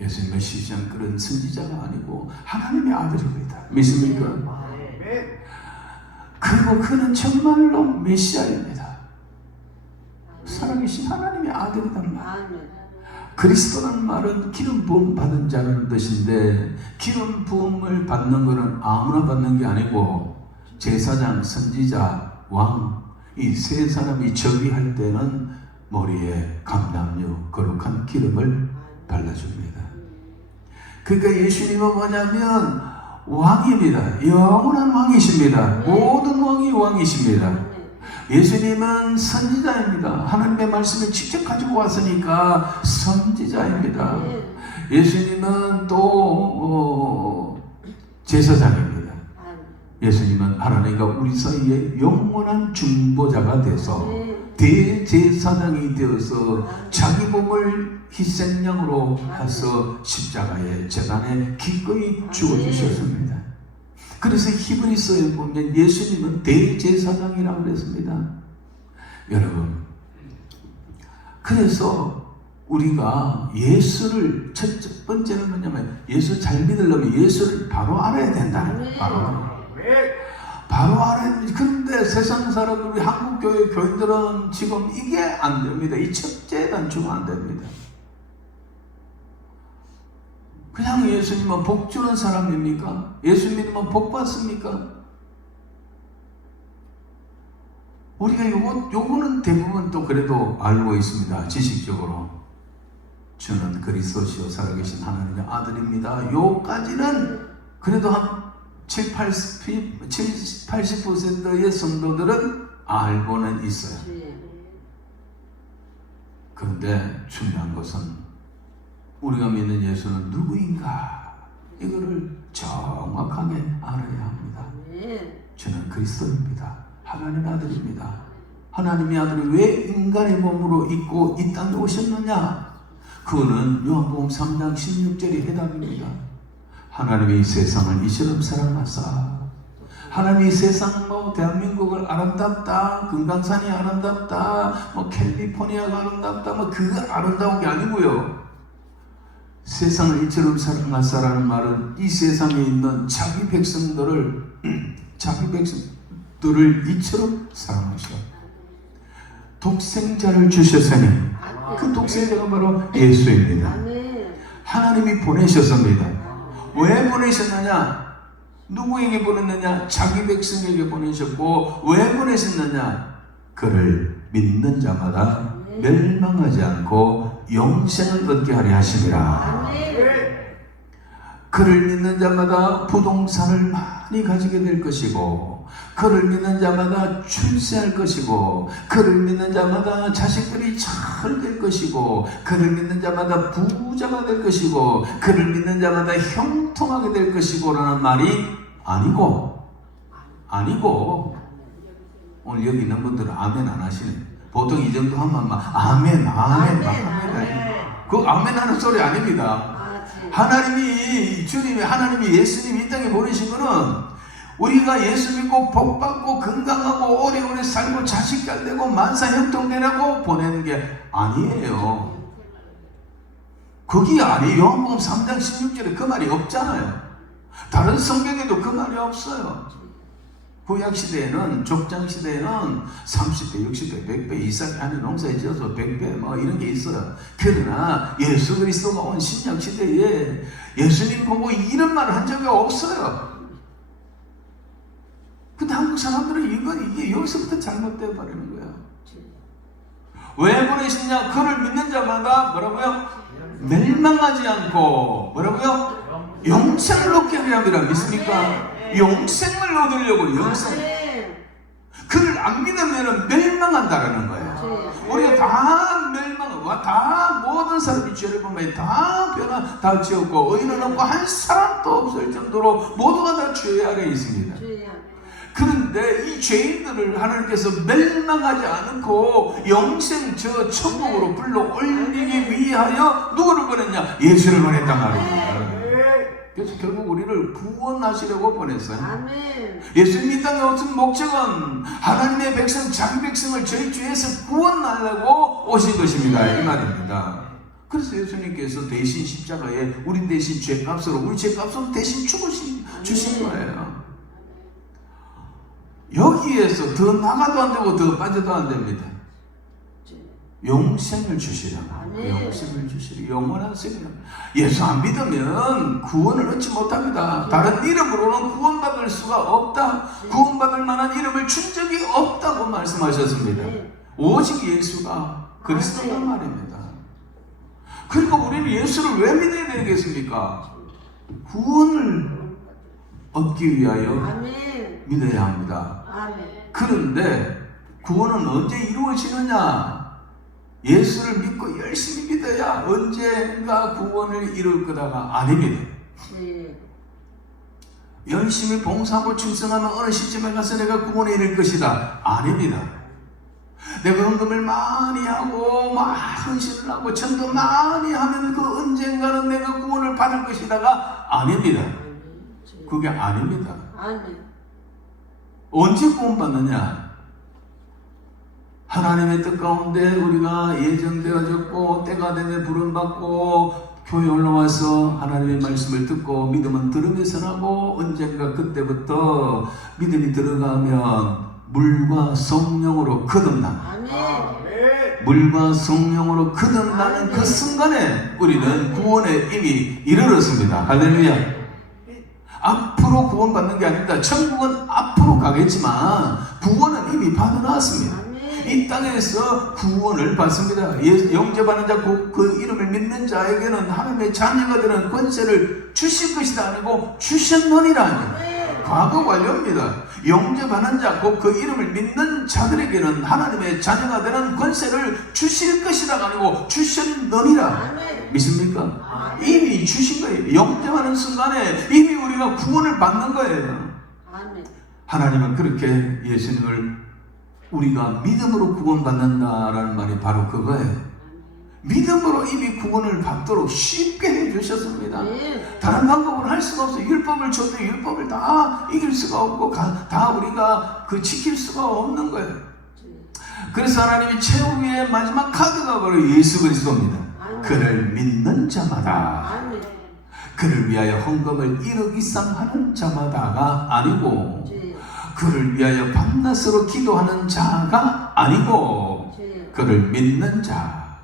예수님을 시시한 그런 선지자가 아니고 하나님의 아들입니다. 믿습니까? 그리고 그는 정말로 메시아입니다. 살아계신 하나님의 아들이란 말. 그리스도라는 말은 기름 부음 받은 자라는 뜻인데, 기름 부음을 받는 것은 아무나 받는 게 아니고 제사장, 선지자, 왕, 이 세 사람이 즉위할 때는 머리에 감람류, 거룩한 기름을 발라줍니다. 그러니까 예수님은 뭐냐면 왕입니다. 영원한 왕이십니다. 모든 왕이 왕이십니다. 예수님은 선지자입니다. 하나님의 말씀을 직접 가지고 왔으니까 선지자입니다. 예수님은 또 제사장입니다. 예수님은 하나님과 우리 사이에 영원한 중보자가 돼서 대제사장이 되어서 자기 몸을 희생양으로 해서 십자가의 제단에 기꺼이 죽어주셨습니다. 그래서 히브리서에 보면 예수님은 대제사장이라고 그랬습니다. 여러분, 그래서 우리가 예수를 첫 번째는 뭐냐면, 예수 잘 믿으려면 예수를 바로 알아야 된다. 바로 알아야 됩니다. 그런데 세상 사람들, 우리 한국교회 교인들은 지금 이게 안 됩니다. 이 첫째 단추가 안 됩니다. 그냥 예수님은 복 주는 사람입니까? 예수 믿으면 복 받습니까? 우리가 요거는 대부분 또 그래도 알고 있습니다. 지식적으로. 주는 그리스도시요 살아계신 하나님의 아들입니다. 요까지는 그래도 한 80%의 성도들은 알고는 있어요. 그런데 중요한 것은 우리가 믿는 예수는 누구인가? 이거를 정확하게 알아야 합니다. 저는 그리스도입니다. 하나님의 아들입니다. 하나님의 아들이 왜 인간의 몸으로 있고 이 땅에 오셨느냐? 그거는 요한복음 3장 16절이 해답입니다. 하나님이 세상을 이처럼 사랑하사, 하나님이 세상 대한민국을 아름답다, 금강산이 아름답다, 캘리포니아가 아름답다, 그 아름다운 게 아니고요. 세상을 이처럼 사랑하사라는 말은 이 세상에 있는 자기 백성들을 이처럼 사랑하셔. 독생자를 주셨으니 그 독생자가 바로 예수입니다. 하나님이 보내셨습니다. 왜 보내셨느냐? 누구에게 보냈느냐? 자기 백성에게 보내셨고, 왜 보내셨느냐? 그를 믿는 자마다 멸망하지 않고 영생을 얻게 하려 하심이라. 그를 믿는 자마다 부동산을 많이 가지게 될 것이고, 그를 믿는 자마다 출세할 것이고, 그를 믿는 자마다 자식들이 잘 될 것이고, 그를 믿는 자마다 부자가 될 것이고, 그를 믿는 자마다 형통하게 될 것이고 라는 말이 아니고, 오늘 여기 있는 분들은 아멘 안 하시네. 보통 이 정도 하면 막 아멘 합니다. 그 아멘 하는 소리 아닙니다. 하나님이 예수님이 이 땅에 보내신 거는 우리가 예수 믿고 복 받고 건강하고 오래오래 살고 자식 잘 되고 만사 형통되라고 보내는 게 아니에요. 그게 아니에요. 요한복음 3장 16절에 그 말이 없잖아요. 다른 성경에도 그 말이 없어요. 구약시대에는, 족장시대에는 30배, 60배, 100배 이상이 하는 농사에 지어서 100배 이런 게 있어요. 그러나 예수 그리스도가 온 신약시대에 예수님 보고 이런 말을 한 적이 없어요. 근데 한국 사람들은 이게 여기서부터 잘못되어 버리는 거예요. 왜 보내시냐? 그를 믿는 자마다 뭐라고요? 멸망하지 않고 뭐라고요? 영생을 얻게 하려 함이라. 믿습니까? 영생을 얻으려고. 영생. 그를 안 믿으면 멸망한다라는 거예요. 우리가 다 멸망하고 다 모든 사람이 죄를 보면 다 변화 다 지었고 의인은 없고 한 사람도 없을 정도로 모두가 다 죄 아래 있습니다. 그런데 이 죄인들을 하나님께서 멸망하지 않고 영생 저 천국으로 불러 올리기 위하여 누구를 보냈냐? 예수를 보냈단 말입니다. 그래서 결국 우리를 구원하시려고 보냈어요. 아멘. 예수님 이 땅에 오신 목적은 하나님의 백성, 자기 백성을 저희 주에서 구원하려고 오신 것입니다. 이 말입니다. 그래서 예수님께서 대신 십자가에 우리 대신 죄값으로, 우리 죄값으로 대신 주신 거예요. 여기에서 더 나가도 안 되고 더 빠져도 안 됩니다. 용생을 주시라고. 용생을 주시라. 영원한 생명. 예수 안 믿으면 구원을 얻지 못합니다. 다른 이름으로는 구원받을 수가 없다. 구원받을 만한 이름을 준 적이 없다고 말씀하셨습니다. 오직 예수가 그리스도란 말입니다. 그러니까 우리는 예수를 왜 믿어야 되겠습니까? 구원을 얻기 위하여 믿어야 합니다. 그런데 구원은 언제 이루어지느냐? 예수를 믿고 열심히 믿어야 언젠가 구원을 이룰 거다가 아닙니다. 열심히 봉사하고 충성하면 어느 시점에 가서 내가 구원에 이를 것이다. 아닙니다. 내가 헌금을 많이 하고 막 헌신을 하고 전도 많이 하면 그 언젠가는 내가 구원을 받을 것이다가 아닙니다. 그게 아닙니다. 언제 구원받느냐? 하나님의 뜻 가운데 우리가 예정되어졌고 때가 되면 부름받고 교회 올라와서 하나님의 말씀을 듣고 믿음은 들으면서 나고 언젠가 그때부터 믿음이 들어가면 물과 성령으로 거듭나. 물과 성령으로 거듭나는 그 순간에 우리는 구원에 이미 이르렀습니다. 할렐루야. 앞으로 구원받는 게 아닙니다. 천국은 앞으로 가겠지만 구원은 이미 받아놨습니다. 이 땅에서 구원을 받습니다. 영접하는 자, 그 이름을 믿는 자에게는 하나님의 자녀가 되는 권세를 주실 것이다 아니고 주셨느니라. 과거 완료입니다. 영접하는 자, 그 이름을 믿는 자들에게는 하나님의 자녀가 되는 권세를 주실 것이다 아니고 주셨느니라. 믿습니까? 이미 주신 거예요. 영접하는 순간에 이미 우리가 구원을 받는 거예요. 하나님은 그렇게 예수님을 우리가 믿음으로 구원받는다라는 말이 바로 그거예요. 믿음으로 이미 구원을 받도록 쉽게 해주셨습니다. 다른 방법은 할 수가 없어요. 율법을 줘도 율법을 다 이길 수가 없고 다 우리가 지킬 수가 없는 거예요. 그래서 하나님이 최후의 마지막 카드가 바로 예수 그리스도입니다. 그를 믿는 자마다, 그를 위하여 헌금을 1억 이상 하는 자마다가 아니고, 그를 위하여 밤낮으로 기도하는 자가 아니고 그를 믿는 자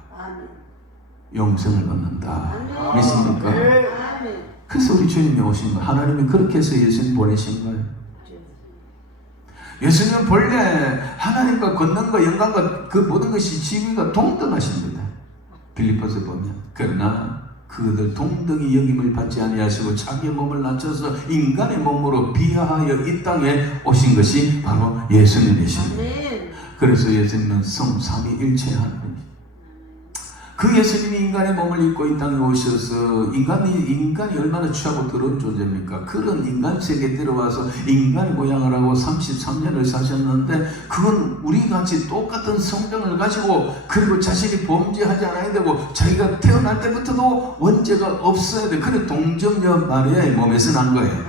영생을 얻는다. 믿습니까? 그래서 우리 주님이 오신 거예요. 하나님이 그렇게 해서 예수님 보내신 거예요. 예수님은 본래 하나님과 권능과 영광과 그 모든 것이 지위가 동등하십니다. 빌립보서 보면. 그러나 그들 동등히 여김을 받지 아니하시고 자기의 몸을 낮춰서 인간의 몸으로 비하하여 이 땅에 오신 것이 바로 예수님이십니다. 그래서 예수님은 성삼위일체 하나님. 그 예수님이 인간의 몸을 입고 이 땅에 오셔서 인간이 얼마나 취하고 더러운 존재입니까? 그런 인간 세계에 들어와서 인간의 모양을 하고 33년을 사셨는데 그건 우리같이 똑같은 성정을 가지고 그리고 자신이 범죄하지 않아야 되고 자기가 태어날 때부터도 원죄가 없어야 돼. 그래 동정녀 마리아의 몸에서 난 거예요.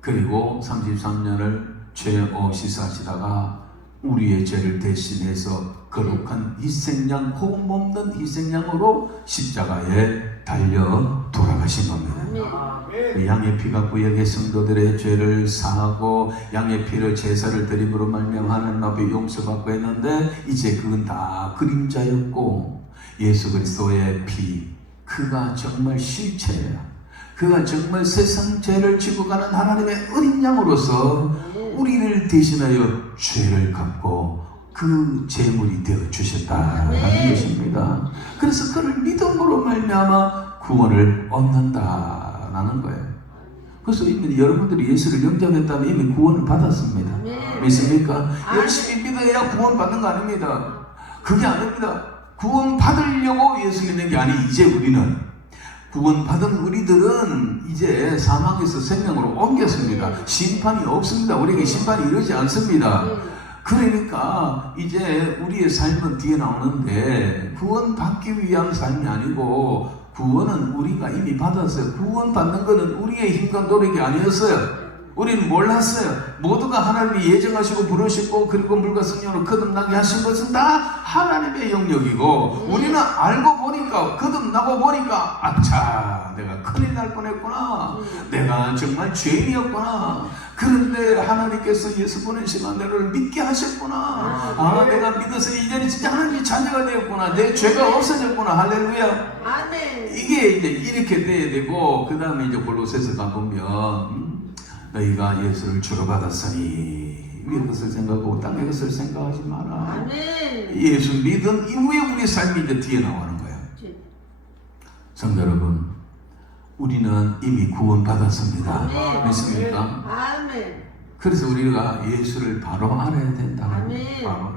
그리고 33년을 죄 없이 사시다가 우리의 죄를 대신해서 거룩한 희생양, 호흡 없는 희생양으로 십자가에 달려 돌아가신 겁니다. 그 양의 피가 구약의 성도들의 죄를 사하고 양의 피를 제사를 드림으로 말미암아 하나님 앞에 용서받고 했는데 이제 그건 다 그림자였고 예수 그리스도의 피, 그가 정말 실체예요. 그가 정말 세상 죄를 지고 가는 하나님의 어린 양으로서 우리를 대신하여 죄를 갚고 그 제물이 되어 주셨다라는 것입니다. 그래서 그를 믿음으로 말미암아 구원을 얻는다라는 거예요. 그래서 이미 여러분들이 예수를 영접했다면 이미 구원을 받았습니다. 믿습니까? 열심히 믿어야 구원 받는 거 아닙니다. 그게 아닙니다. 구원 받으려고 예수 믿는 게 아니, 이제 우리는 구원받은 우리들은 이제 사망에서 생명으로 옮겼습니다. 심판이 없습니다. 우리에게 심판이 이르지 않습니다. 그러니까 이제 우리의 삶은 뒤에 나오는데 구원받기 위한 삶이 아니고 구원은 우리가 이미 받았어요. 구원받는 것은 우리의 힘과 노력이 아니었어요. 우리는 몰랐어요. 모두가 하나님이 예정하시고 부르시고 그리고 물과 성령으로 거듭나게 하신 것은 다 하나님의 영역이고 우리는 알고 보니까 거듭나고 보니까 아차 내가 큰일 날 뻔했구나. 내가 정말 죄인이었구나. 그런데 하나님께서 예수 보내시고 나를 믿게 하셨구나. 내가 믿어서 이제는 진짜 하나님의 자녀가 되었구나. 내 죄가 없어졌구나. 할렐루야. 아멘. 이게 이제 이렇게 돼야 되고 그 다음에 이제 골로새서 가보면 너희가 예수를 주로 받았으니 위의 것을 생각하고 땅의 것을 생각하지 마라. 아멘. 예수 믿은 이후에 우리 삶이 이제 뒤에 나오는 거예요. 성도 여러분, 우리는 이미 구원받았습니다. 아멘. 믿습니까? 아멘. 그래서 우리가 예수를 바로 알아야 된다. 아멘. 바로.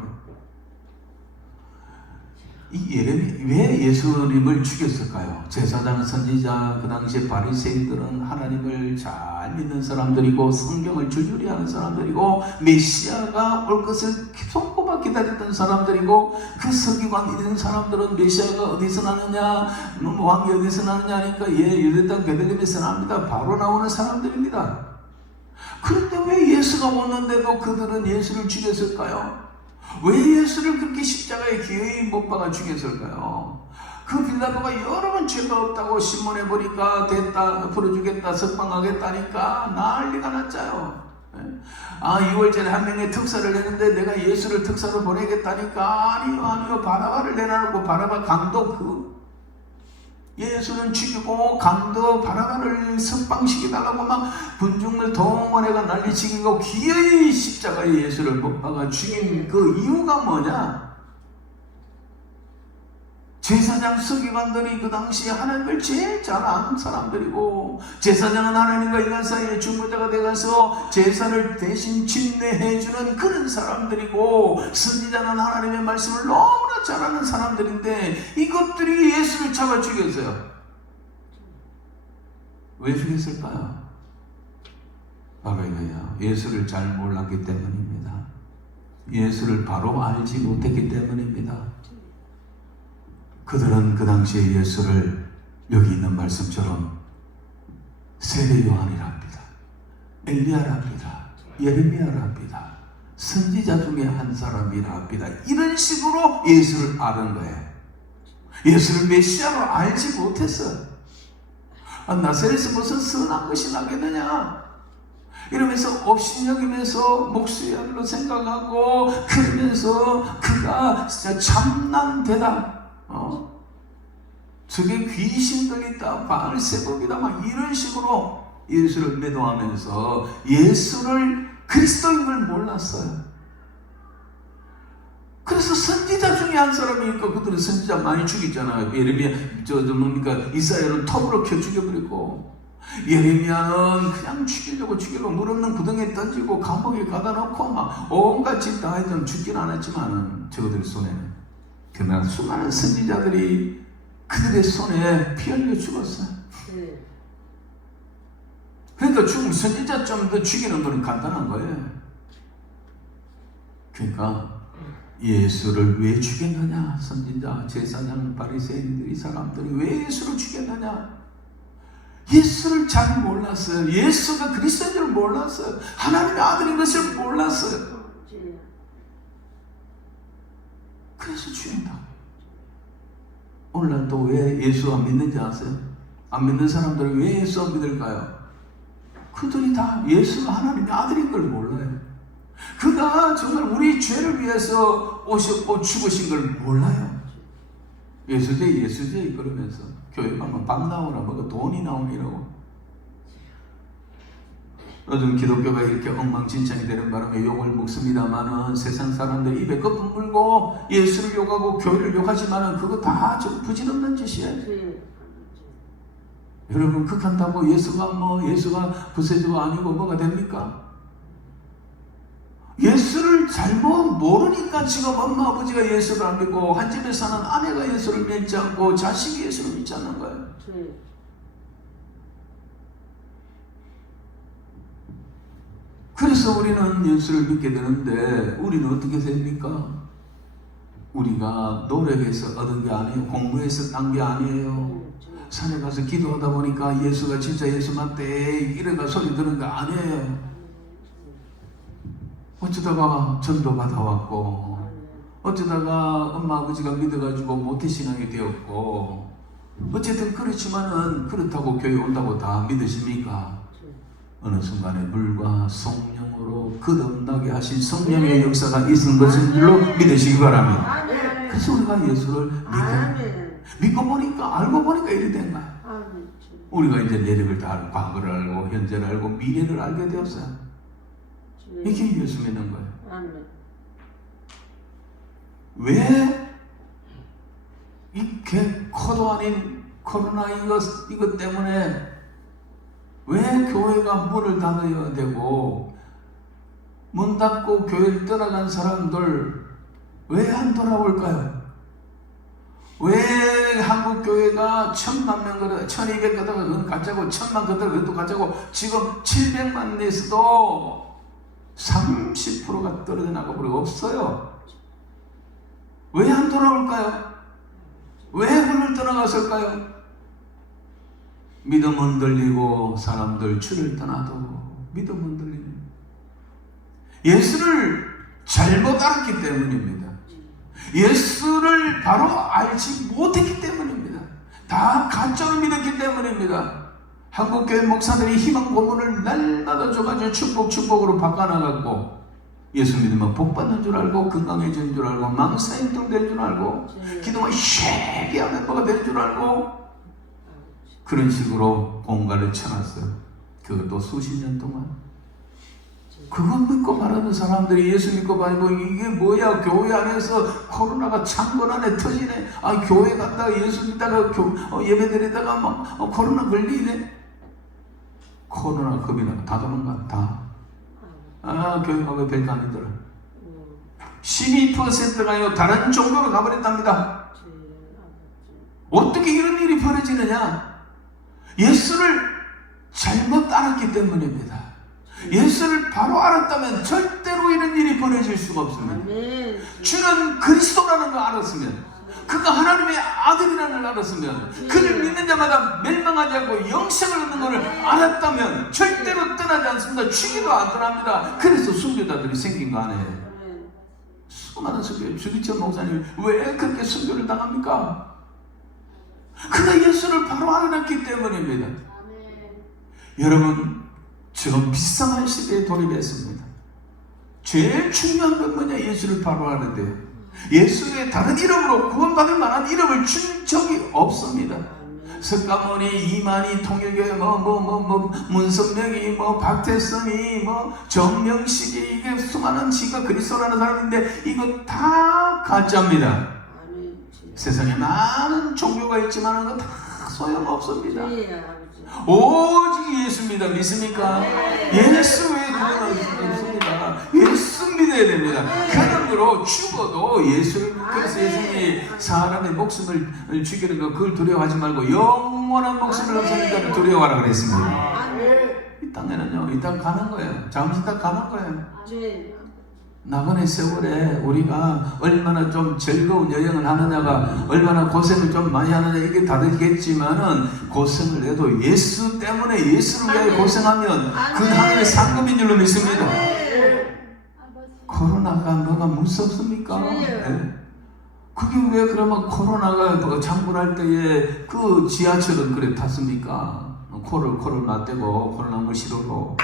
이 예레미 왜 예수님을 죽였을까요? 제사장, 선지자, 그 당시에 바리새인들은 하나님을 잘 믿는 사람들이고 성경을 줄줄이 하는 사람들이고 메시아가 올 것을 손꼽아 기다렸던 사람들이고 그 서기관 있는 사람들은 메시아가 어디서 나느냐, 왕이 어디서 나느냐 하니까 유대 땅 베들레헴에서 납니다. 바로 나오는 사람들입니다. 그런데 왜 예수가 왔는데도 그들은 예수를 죽였을까요? 왜 예수를 그렇게 십자가에 기어이 못 박아 죽였을까요? 그 빌라도가 여러 번 죄가 없다고 신문에 보니까 됐다, 풀어주겠다, 석방하겠다니까 난리가 났잖아요. 2월절에 한 명의 특사를 했는데 내가 예수를 특사로 보내겠다니까 아니요 바라바를 내놔놓고 바라바 강도 예수는 죽이고 강도 바라바를 석방시켜달라고 막 군중을 동원해가 난리치기고 기어이 십자가에 예수를 못 박아 죽인 그 이유가 뭐냐? 제사장 서기관들이 그 당시에 하나님을 제일 잘 아는 사람들이고 제사장은 하나님과 인간 사이의 중보자가 되어서 제사를 대신 집례해주는 그런 사람들이고 선지자는 하나님의 말씀을 너무나 잘 아는 사람들인데 이것들이 예수를 잡아 죽였어요. 왜 죽였을까요? 바로 이거예요. 예수를 잘 몰랐기 때문입니다. 예수를 바로 알지 못했기 때문입니다. 그들은 그 당시에 예수를 여기 있는 말씀처럼 세례 요한이랍니다. 엘리야랍니다. 예레미야랍니다. 선지자 중에 한 사람이랍니다. 이런 식으로 예수를 아는 거예요. 예수를 메시아로 알지 못했어요. 나사렛에서 무슨 선한 것이 나겠느냐 이러면서 업신여기면서 목수야로 생각하고 그러면서 그가 진짜 참난 대답 저게 귀신들 있다, 바알세법이다, 막 이런 식으로 예수를 매도하면서 예수를 그리스도인 걸 몰랐어요. 그래서 선지자 중에 한 사람이 있고 그들은 선지자 많이 죽였잖아요. 예레미야, 뭡니까? 이사야는 톱으로 켜 죽여버리고 예레미야는 그냥 죽이려고 물 없는 구덩이에 던지고 감옥에 가다 놓고 막 온갖 짓 다 했던 죽진 않았지만은 저들 손에는 그러나 수많은 선지자들이 그들의 손에 피 흘려 죽었어요. 그러니까 죽음 선지자 좀 더 죽이는 건 간단한 거예요. 그러니까 예수를 왜 죽였느냐? 선지자, 제사장, 바리새인들 이 사람들이 왜 예수를 죽였느냐? 예수를 잘 몰랐어요. 예수가 그리스도인 줄 몰랐어요. 하나님의 아들인 것을 몰랐어요. 그래서 죽인다. 오늘날 또 왜 예수 안 믿는지 아세요? 안 믿는 사람들은 왜 예수 안 믿을까요? 그들이 다 예수가 하나님의 아들인 걸 몰라요. 그가 정말 우리 죄를 위해서 오셨고 죽으신 걸 몰라요. 예수제 그러면서 교회 가면 밥 나오라 뭐가 돈이 나오니라고. 요즘 기독교가 이렇게 엉망진창이 되는 바람에 욕을 먹습니다만은 세상 사람들이 입에 거품 물고 예수를 욕하고 교회를 욕하지만은 그거 다 좀 부질없는 짓이에요. 여러분 그렇다고 예수가 구세주가 아니고 뭐가 됩니까? 예수를 잘못 모르니까 지금 엄마 아버지가 예수를 안 믿고 한 집에 사는 아내가 예수를 믿지 않고 자식이 예수를 믿지 않는 거예요. 그래서 우리는 예수를 믿게 되는데 우리는 어떻게 됩니까? 우리가 노력해서 얻은 게 아니에요. 공부해서 딴 게 아니에요. 산에 가서 기도하다 보니까 예수가 진짜 예수 맞대 이래가 소리 들은 거 아니에요. 어쩌다가 전도 받아왔고, 어쩌다가 엄마 아버지가 믿어가지고 모태신앙이 되었고, 어쨌든 그렇지만은 그렇다고 교회 온다고 다 믿으십니까? 어느 순간에 물과 성령으로 거듭나게 하신 성령의 역사가 있는 것인 줄로 믿으시기 바랍니다. 그래서 우리가 예수를 믿고 보니까, 알고 보니까 이렇게 된 거야. 우리가 이제 내력을 다 알고, 과거를 알고, 현재를 알고, 미래를 알게 되었어요. 이게 예수 믿는 거예요. 왜 이렇게 코도 아닌 코로나 이것 때문에 왜 교회가 문을 닫아야 되고, 문 닫고 교회를 떠나간 사람들 왜 안 돌아올까요? 왜 한국 교회가 1000만 명 거다, 1200 거다, 그건 가짜고, 1000만 거다, 그것도 가짜고, 지금 700만 내에서도 30%가 떨어져 나가버리고 없어요. 왜 안 돌아올까요? 왜 문을 떠나갔을까요? 믿음은 들리고 사람들 주를 떠나도 믿음은 들리는, 예수를 잘못 알았기 때문입니다. 예수를 바로 알지 못했기 때문입니다. 다 가짜로 믿었기 때문입니다. 한국교회 목사들이 희망 고문을 날마다 줘가지고 축복으로 바꿔나갔고, 예수 믿으면 복 받는 줄 알고, 건강해지는 줄 알고, 망사행동 될 줄 알고, 기도만 쉐게 멤버가 될 줄 알고, 그런 식으로 공간을 쳐놨어요. 그것도 수십 년 동안. 그거 믿고 말하는 사람들이 예수 믿고 말고, 이게 뭐야, 교회 안에서 코로나가 창문 안에 터지네. 아, 교회 갔다가 예수 믿다가 예배 드리다가 막 코로나 걸리네. 코로나 겁이나 다 도망가, 다. 아, 교회 가면 별거 아니더라. 12%가요 다른 종교로 가버렸답니다. 어떻게 이런 일이 벌어지느냐? 예수를 잘못 알았기 때문입니다. 예수를 바로 알았다면 절대로 이런 일이 벌어질 수가 없습니다. 주는 그리스도라는 걸 알았으면, 그가 하나님의 아들이라는 걸 알았으면, 그를 믿는 자마다 멸망하지 않고 영생을 얻는 것을 알았다면 절대로 떠나지 않습니다. 죽이도 안 떠납니다. 그래서 순교자들이 생긴 거 아니에요. 수많은 순교, 주기철 목사님 왜 그렇게 순교를 당합니까? 그가 예수를 바로 알았기 때문입니다. 여러분, 지금 비상한 시대에 돌입했습니다. 제일 중요한 건 뭐냐? 예수를 바로 알아야 돼요. 예수의 다른 이름으로 구원받을 만한 이름을 준 적이 없습니다. 석가모니, 이만희, 통일교회, 문선명이, 박태선이, 정명식이, 이게 수많은 지가 그리스도라는 사람인데 이거 다 가짜입니다. 세상에 많은 종교가 있지만 그거 다 소용없습니다. 오직 예수입니다. 믿습니까? 예수 외에 구원할 수 없습니다. 예수 믿어야 됩니다. 그러므로 죽어도 예수를 믿어서 예수님이 사람의 목숨을 죽이는 거 그걸 두려워하지 말고 영원한 목숨을 얻는 자를 두려워하라 그랬습니다. 이 땅에는요, 이 땅 가는 거예요. 잠시 딱 가는 거예요. 나그네 세월에 우리가 얼마나 좀 즐거운 여행을 하느냐가, 얼마나 고생을 좀 많이 하느냐, 이게 다르겠지만은 고생을 해도 예수 때문에, 예수를 위하여 고생하면 그 하늘의 상급인 줄로 믿습니다. 코로나가 뭐가 무섭습니까? 네. 그게 왜 그러면 코로나가 장군할 때에 그 지하철은 그래 탔습니까? 코를 맞대고 코로나 싫어고.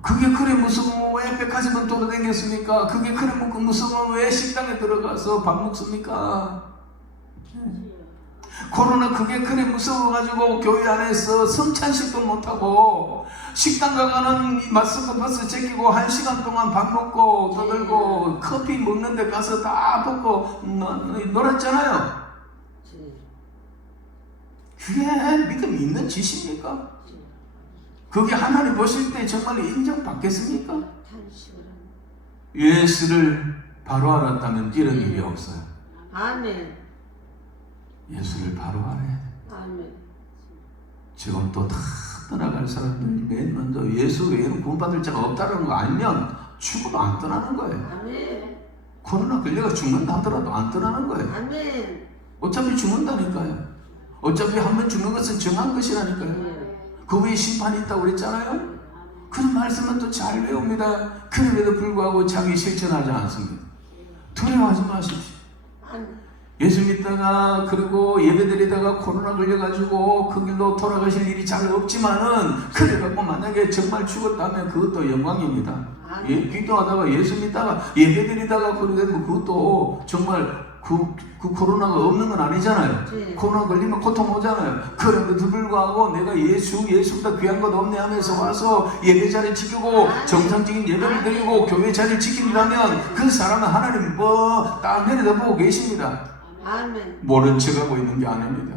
그게 그래 무서우면 왜 백화점은 돌아다녔습니까? 그게 그래 무서우면 왜 식당에 들어가서 밥 먹습니까? 코로나 그게 그래 무서워가지고 교회 안에서 성찬식도 못하고 식당 가가는 마스크 벗어 제끼고 1시간 동안 밥 먹고 떠들고 커피 먹는 데 가서 다 벗고 놀았잖아요. 그게 믿음 있는 짓입니까? 그게 하나님 보실 때 정말 인정받겠습니까? 예수를 바로 알았다면 이런 일이 없어요. 아멘. 예수를 바로 알아야 돼. 아멘. 지금 또 다 떠나갈 사람들이 맨 먼저 예수 외에는 구원받을 자가 없다는 거 알면 죽어도 안 떠나는 거예요. 아멘. 코로나 걸려가 죽는다 하더라도 안 떠나는 거예요. 아멘. 어차피 죽는다니까요. 어차피 한 번 죽는 것은 정한 것이라니까요. 그 위에 심판이 있다고 그랬잖아요. 그런 말씀은 또 잘 외웁니다. 그럼에도 불구하고 자기 실천하지 않습니다. 두려워하지 마십시오. 예수 믿다가 그리고 예배드리다가 코로나 걸려가지고 그 길로 돌아가실 일이 잘 없지만은 그래갖고 만약에 정말 죽었다면 그것도 영광입니다. 기도하다가 예수 믿다가 예배드리다가 그러면 그것도 정말 그 코로나가 없는 건 아니잖아요. 코로나 걸리면 고통 오잖아요. 그런데도 불구하고 내가 예수보다 귀한 것 없네 하면서 와서 예배 자리 지키고 정상적인 예배를 드리고 교회 자리를 지킨다면 그 사람은 하나님 딱 내려다보고 계십니다. 모른 척하고 있는 게 아닙니다.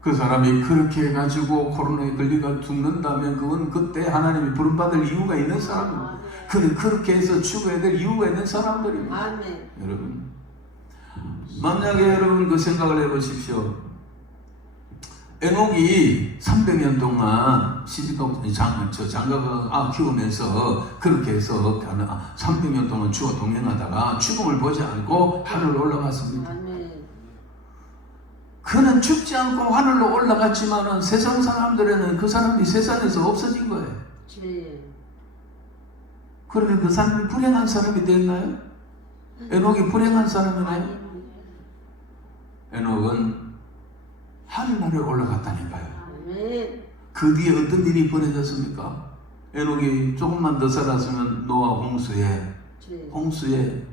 그 사람이 그렇게 해가지고 코로나에 걸리가 죽는다면 그건 그때 하나님이 부름받을 이유가 있는 사람입니다. 그렇게 해서 죽어야 될 이유가 있는 사람들입니다. 여러분, 만약에 여러분 그 생각을 해보십시오. 에녹이 300년 동안 장가가 키우면서 그렇게 해서 300년 동안 주와 동행하다가 죽음을 보지 않고 하늘로 올라갔습니다. 그는 죽지 않고 하늘로 올라갔지만은 세상 사람들에는 그 사람이 세상에서 없어진 거예요. 그러면 그 사람이 불행한 사람이 됐나요? 에녹이 불행한 사람이나요? 에녹은 하늘나라에 올라갔다니까요. 그 뒤에 어떤 일이 벌어졌습니까? 에녹이 조금만 더 살았으면 노아 홍수에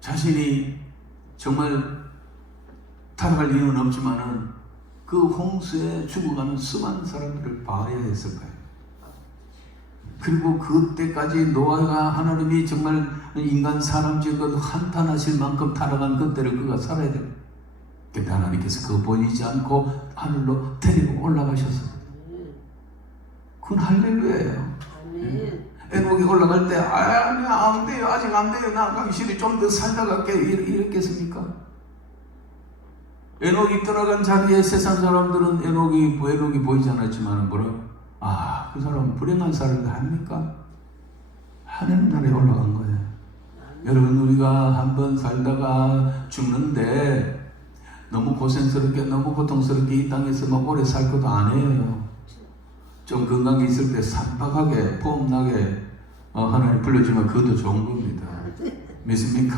자신이 정말 타락할 이유는 없지만은 그 홍수에 죽어가는 수많은 사람들을 봐야 했을 거예요. 그리고 그때까지 노아가 하나님이 정말 인간 사람 지금 한탄하실 만큼 타락한 그때를 그가 살아야 돼요. 근데 하나님께서 그거 보이지 않고 하늘로 데리고 올라가셨어요. 그건 할렐루야예요. 에녹이 올라갈 때 안 돼요. 아직 안 돼요. 나 당신이 좀 더 살다 갈게 이랬겠습니까? 에녹이 떠나간 자리에 세상 사람들은 에녹이 보이지 않았지만 그 사람은 불행한 사람이 아닙니까? 하늘나라에 올라간 거예요. 여러분, 우리가 한번 살다가 죽는데 너무 고생스럽게 너무 고통스럽게 이 땅에서 막 오래 살 것도 아니에요. 좀 건강이 있을 때 산박하게 폼나게 하나님 불러주면 그것도 좋은 겁니다. 믿습니까?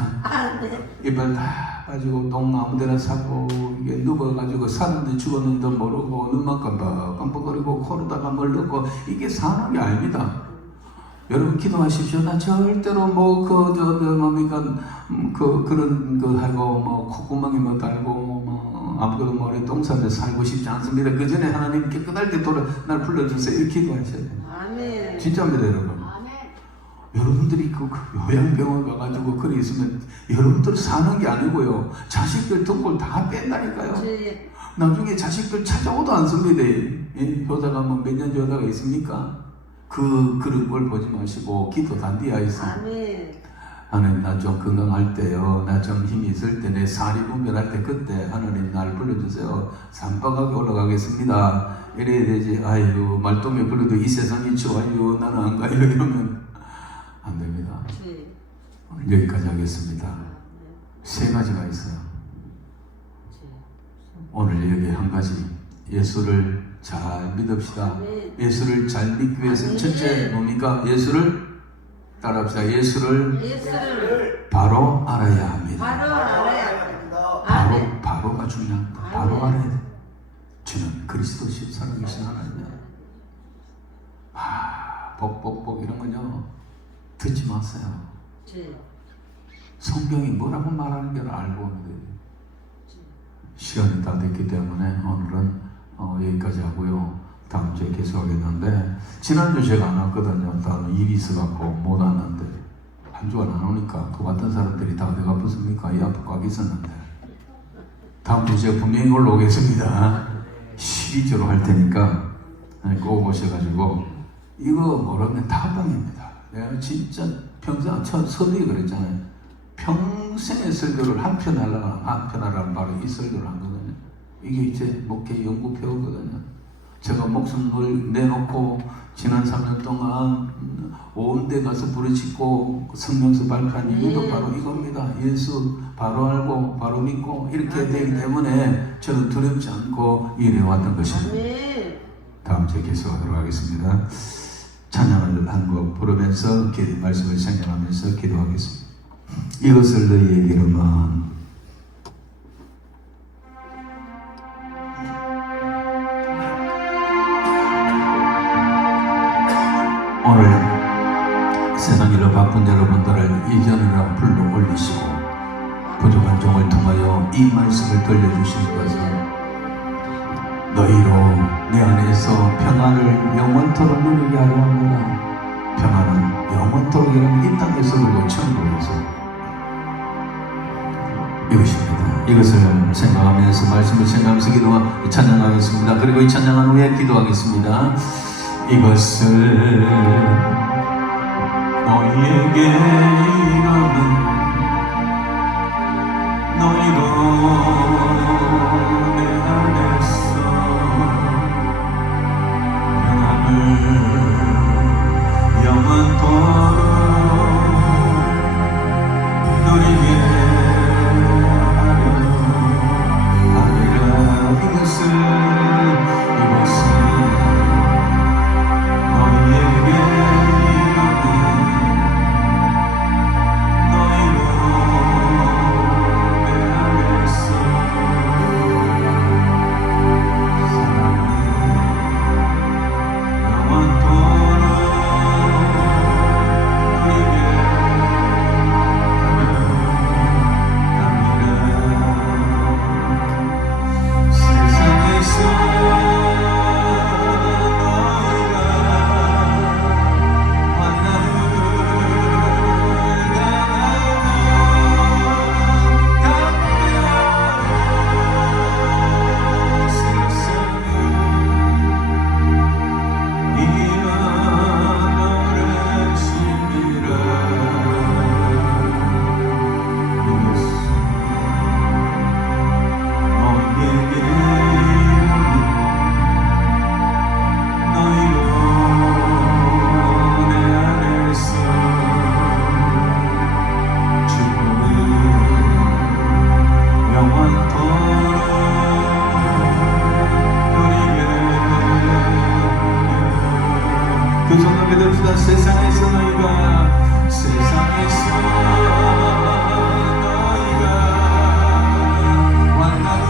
이빨 다 빠지고 똥 아무데나 사고 이게 누워가지고 사람들이 죽었는지도 모르고 눈만 깜빡깜빡거리고 코로다가 멀었고 이게 사는 게 아닙니다. 여러분 기도하십시오. 나 절대로 그런 거 하고 콧구멍이 달고 아무것도 모르게 똥 싸는데 살고 싶지 않습니다. 그 전에 하나님 깨끗할 때 날 불러주세요. 이렇게 기도하셔야 돼요. 아멘. 진짜입니다, 여러분. 아멘. 여러분들이 그 요양병원 가가지고 그래 있으면 여러분들 사는 게 아니고요. 자식들 등골 다 뺀다니까요. 나중에 자식들 찾아오도 않습니다. 효자가 몇 년 효자가 있습니까? 그런 걸 보지 마시고 기도 단디 하이소. 하나님, 나 좀 건강할 때요, 나 좀 힘이 있을 때, 내 살이 분별할 때 그때 하나님 날 불러주세요. 산박하게 올라가겠습니다. 이래야 되지. 아이고 말똥에 불러도 이 세상이 좋아요, 나는 안 가요 이러면 안 됩니다. 여기까지 하겠습니다. 세 가지가 있어요. 오늘 여기 한 가지, 예수를 잘 믿읍시다. 예수를 잘 믿기 위해서 첫째 뭡니까? 예수를 따라합시다. 예수를 바로 알아야 합니다. 바로가 중요합니다. 바로 알아야 돼. 주는 그리스도시 살아계신 하나님이야. 복 이런 건요 듣지 마세요. 성경이 뭐라고 말하는 걸 알고 있는데 시간이 다 됐기 때문에 오늘은 여기까지 하고요. 다음 주에 계속하겠는데, 지난주 제가 안 왔거든요. 다른 일이 있어갖고 못 왔는데, 한 주간 안 오니까 그 왔던 사람들이 다 어디 가겠습니까? 이 앞에 꽉 있었는데, 다음 주 제가 분명히 올라오겠습니다. 12주로 할 테니까 꼭 오셔가지고, 이거 모르면 다방입니다. 내가 진짜 평생 서두에 그랬잖아요. 평생의 설교를 한 편 하라는 바로 이 설교를 한 거거든요. 이게 이제 목회 연구표거든요. 제가 목숨을 내놓고 지난 3년 동안 온 데 가서 부르짖고 성령서 발칸 이유도 바로 이겁니다. 예수 바로 알고 바로 믿고 이렇게 되기 때문에 저는 두렵지 않고 일해왔던 것입니다. 다음 주에 계속하도록 하겠습니다. 찬양을 한 곡 부르면서 말씀을 생각하면서 기도하겠습니다. 이것을 너희에게로만 오늘 세상 일로 바쁜 여러분들을 이전으로 불러 올리시고 부족한 종을 통하여 이 말씀을 들려주신 것은 너희로 내 안에서 평안을 영원토록 누리게 하려 합니다. 평안은 영원토록 여러분 이 땅에서도 천국에서 이것입니다. 이것을 생각하면서 말씀을 생각하면서 찬양하겠습니다. 그리고 이 찬양한 후에 기도하겠습니다. 이것을 너희에게 이르는 너희로 내 안에서 평안을 영원토록 누리게 하리라. 이것을 너희에게 세상에서 너희가 환난을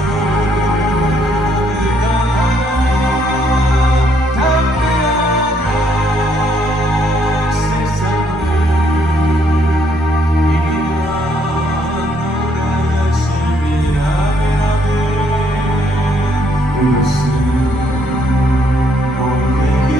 당하나 담대하라. 세상을 이기라. 너의 열심이라면 이것은 너희에게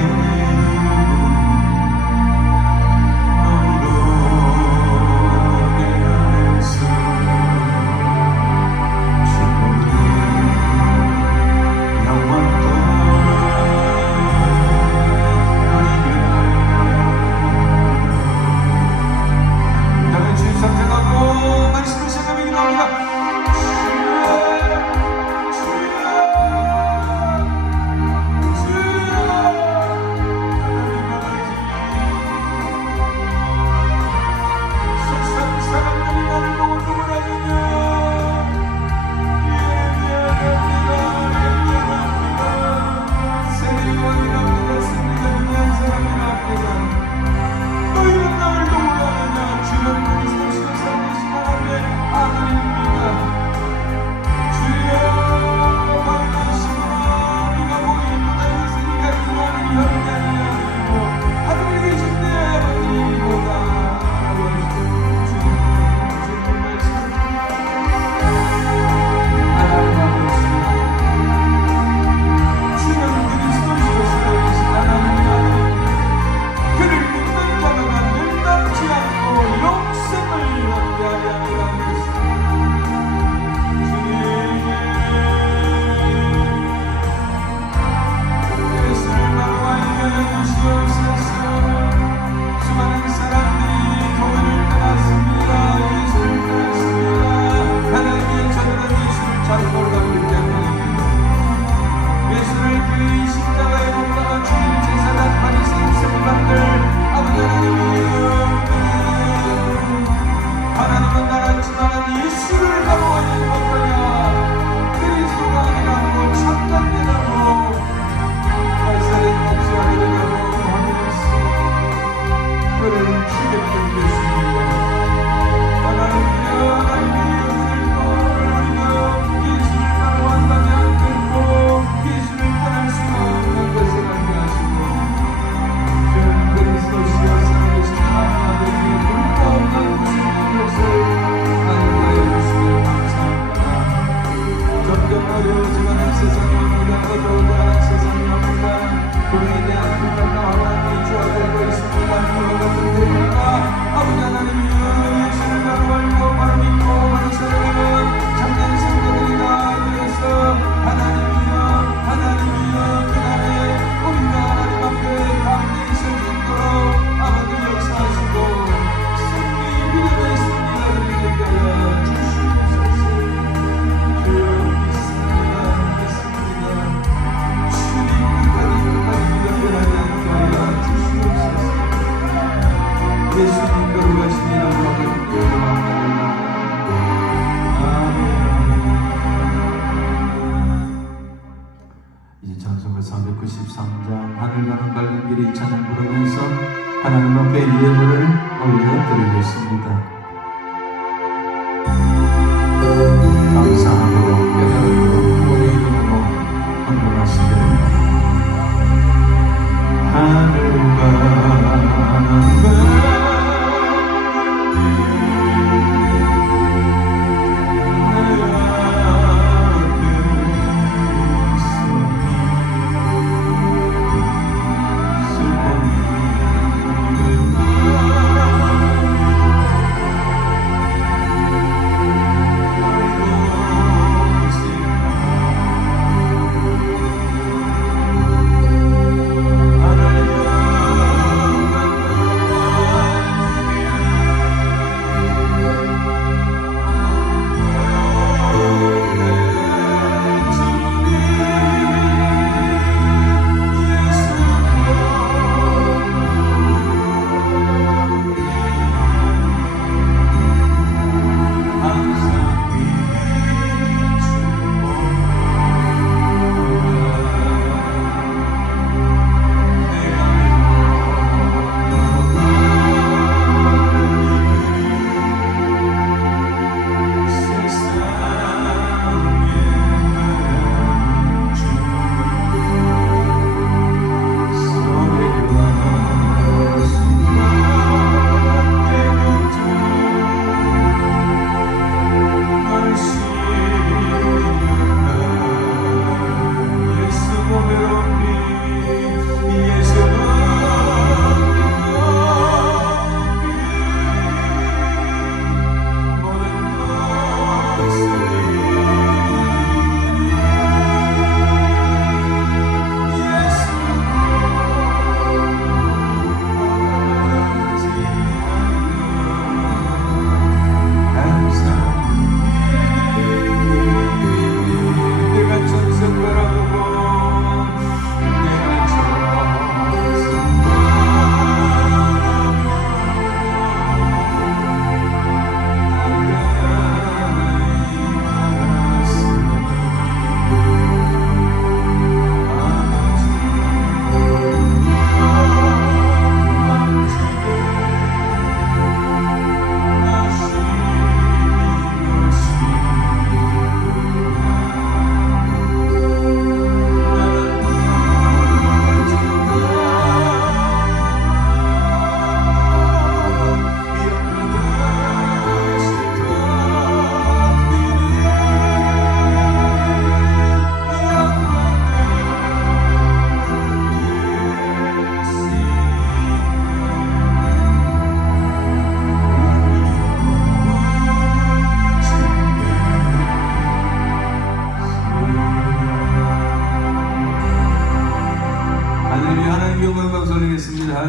493장 하늘 가는 밝은 길이 찬양 부르면서 하나님 앞에 예물을 올려드리겠습니다. 감사함으로 깨달음으로 우리 이름으로 헌금하시기를 하늘 가는 밝은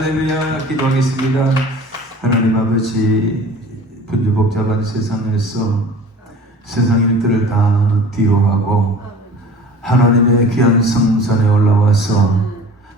할렐루야. 기도하겠습니다. 하나님 아버지, 분주복잡한 세상에서 세상 일들을 다 뒤로하고 하나님의 귀한 성산에 올라와서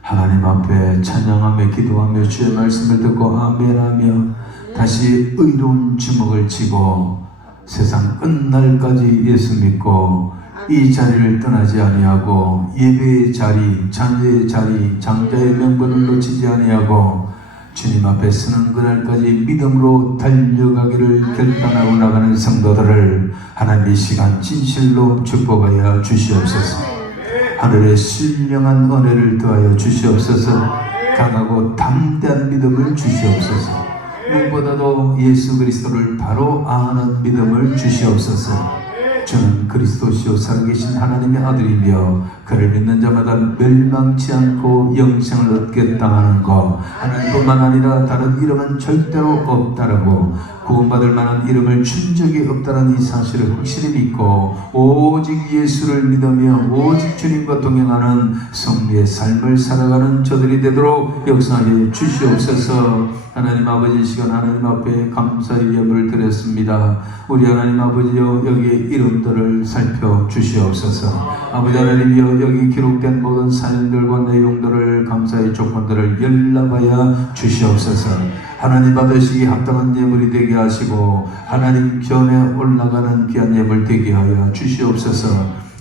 하나님 앞에 찬양하며 기도하며 주의 말씀을 듣고 아멘하며 다시 의로운 주먹을 쥐고 세상 끝날까지 예수 믿고 이 자리를 떠나지 아니하고 예배의 자리, 자녀의 자리, 장자의 명분을 놓치지 아니하고 주님 앞에 서는 그날까지 믿음으로 달려가기를 결단하고 나가는 성도들을 하나님 이 시간 진실로 축복하여 주시옵소서. 하늘의 신령한 은혜를 더하여 주시옵소서. 강하고 담대한 믿음을 주시옵소서. 무엇보다도 예수 그리스도를 바로 아는 믿음을 주시옵소서. 저는 그리스도시요 살아계신 하나님의 아들이며 그를 믿는 자마다 멸망치 않고 영생을 얻게 당하는 것, 하나님뿐만 아니라 다른 이름은 절대로 없다라고 구원받을 만한 이름을 준 적이 없다는 이 사실을 확실히 믿고 오직 예수를 믿으며 오직 주님과 동행하는 성리의 삶을 살아가는 저들이 되도록 역사하여 주시옵소서. 하나님 아버지, 시간 하나님 앞에 감사의 예물을 드렸습니다. 우리 하나님 아버지여, 여기에 이름들을 살펴주시옵소서. 아버지 하나님이여, 여기 기록된 모든 사연들과 내용들을 감사의 조건들을 연락하여 주시옵소서. 하나님 받으시기 합당한 예물이 되게 하시고 하나님 견에 올라가는 귀한 예물 되게 하여 주시옵소서.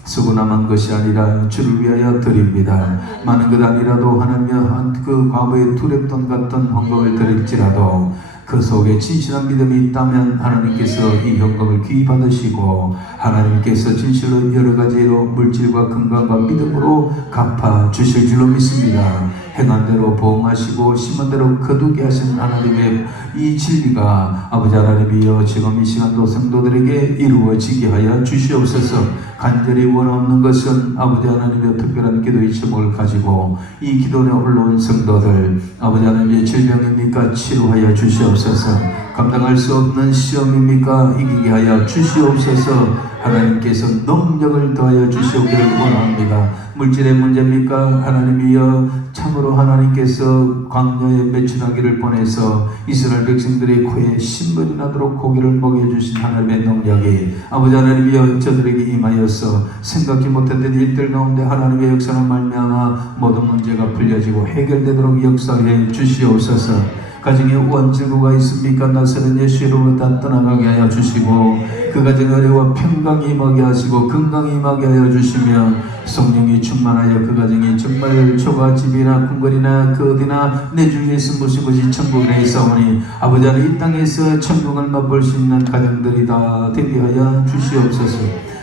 수고남한 것이 아니라 주를 위하여 드립니다. 많은 것 아니라도 하나님여 그 과거의 두렵던 같은 헌금을 드릴지라도 그 속에 진실한 믿음이 있다면 하나님께서 이 헌금을 귀히 받으시고 하나님께서 진실로 여러 가지로 물질과 건강과 믿음으로 갚아 주실 줄로 믿습니다. 행한 대로 보응하시고 심은 대로 거두게 하신 하나님의 이 진리가 아버지 하나님이여 지금 이 시간도 성도들에게 이루어지게 하여 주시옵소서. 간절히 원하는 것은 아버지 하나님의 특별한 기도의 제목을 가지고 이 기도에 올라온 성도들 아버지 하나님의 질병입니까 치료하여 주시옵소서. 감당할 수 없는 시험입니까 이기게 하여 주시옵소서. 하나님께서 능력을 더하여 주시오기를 원합니다. 물질의 문제입니까? 하나님이여 참으로 하나님께서 광야에 매춘하기를 보내서 이스라엘 백성들의 코에 신분이 나도록 고기를 먹여주신 하나님의 능력이 아버지 하나님이여 저들에게 임하여서 생각지 못했던 일들 가운데 하나님의 역사를 말미암아 모든 문제가 풀려지고 해결되도록 역사해 주시옵소서. 가정에 원증후가 있습니까? 나서는 예수 이름으로 떠나가게 하여 주시고 그 가정에 은혜와 평강이 임하게 하시고 건강이 임하게 하여 주시며 성령이 충만하여 그 가정에 정말 초가집이나 궁궐이나 그 어디나 내 주위에 있는 모든 것이 천국에 있사오니 아버지 하나님 이 땅에서 천국을 맛볼 수 있는 가정들이 다 되게 하여 주시옵소서.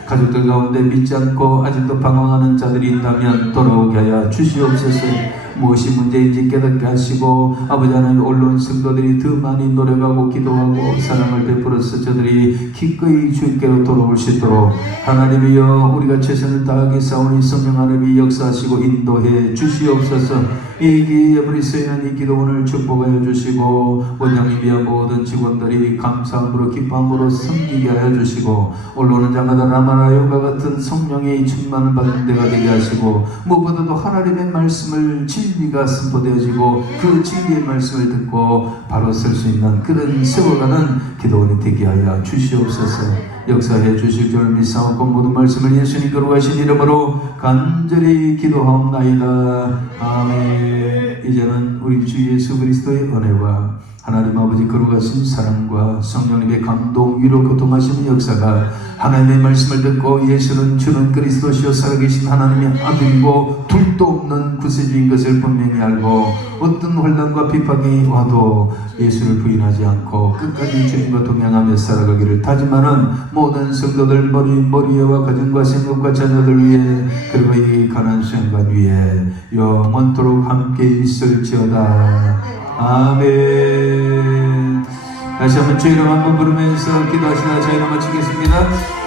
가족들 가운데 믿지 않고 아직도 방황하는 자들이 있다면 돌아오게 하여 주시옵소서. 무엇이 문제인지 깨닫게 하시고 아버지 하나님 올라온 성도들이 더 많이 노력하고 기도하고 사랑을 베풀어서 저들이 기꺼이 주께로 돌아올 수 있도록 하나님이여 우리가 최선을 다하게 싸우니 성령 하나님이 역사하시고 인도해 주시옵소서. 이 예물이 쓰이는 이 기도원을 축복하여 주시고 원장님이여 모든 직원들이 감사함으로 기뻐함으로 섬기게 하여 주시고 올라오는 자마다 라마라요가 같은 성령의 충만을 받는 데가 되게 하시고 무엇보다도 하나님의 말씀을 진리가 선포되어지고 그 진리의 말씀을 듣고 바로 설 수 있는 그런 세워가는 기도원이 되게 하여 주시옵소서. 역사해 주실 줄 믿사옵고 모든 말씀을 예수님 거룩하신 이름으로 간절히 기도하옵나이다. 아멘. 이제는 우리 주 예수 그리스도의 은혜와 하나님 아버지 거룩하신 사랑과 성령님의 감동 위로 교통하시는 역사가 하나님의 말씀을 듣고 예수는 주는 그리스도시요 살아계신 하나님의 아들이고 둘도 없는 구세주인 것을 분명히 알고 어떤 혼란과 비판이 와도 예수를 부인하지 않고 끝까지 주님과 동행하며 살아가기를 다짐하는 모든 성도들 머리와 가정과 생각과 자녀들 위해 그리고 이 가난한 시간 위에 영원토록 함께 있을지어다. 아멘. 다시 한번 주 이름 한번 부르면서 기도하시다 저희는 마치겠습니다.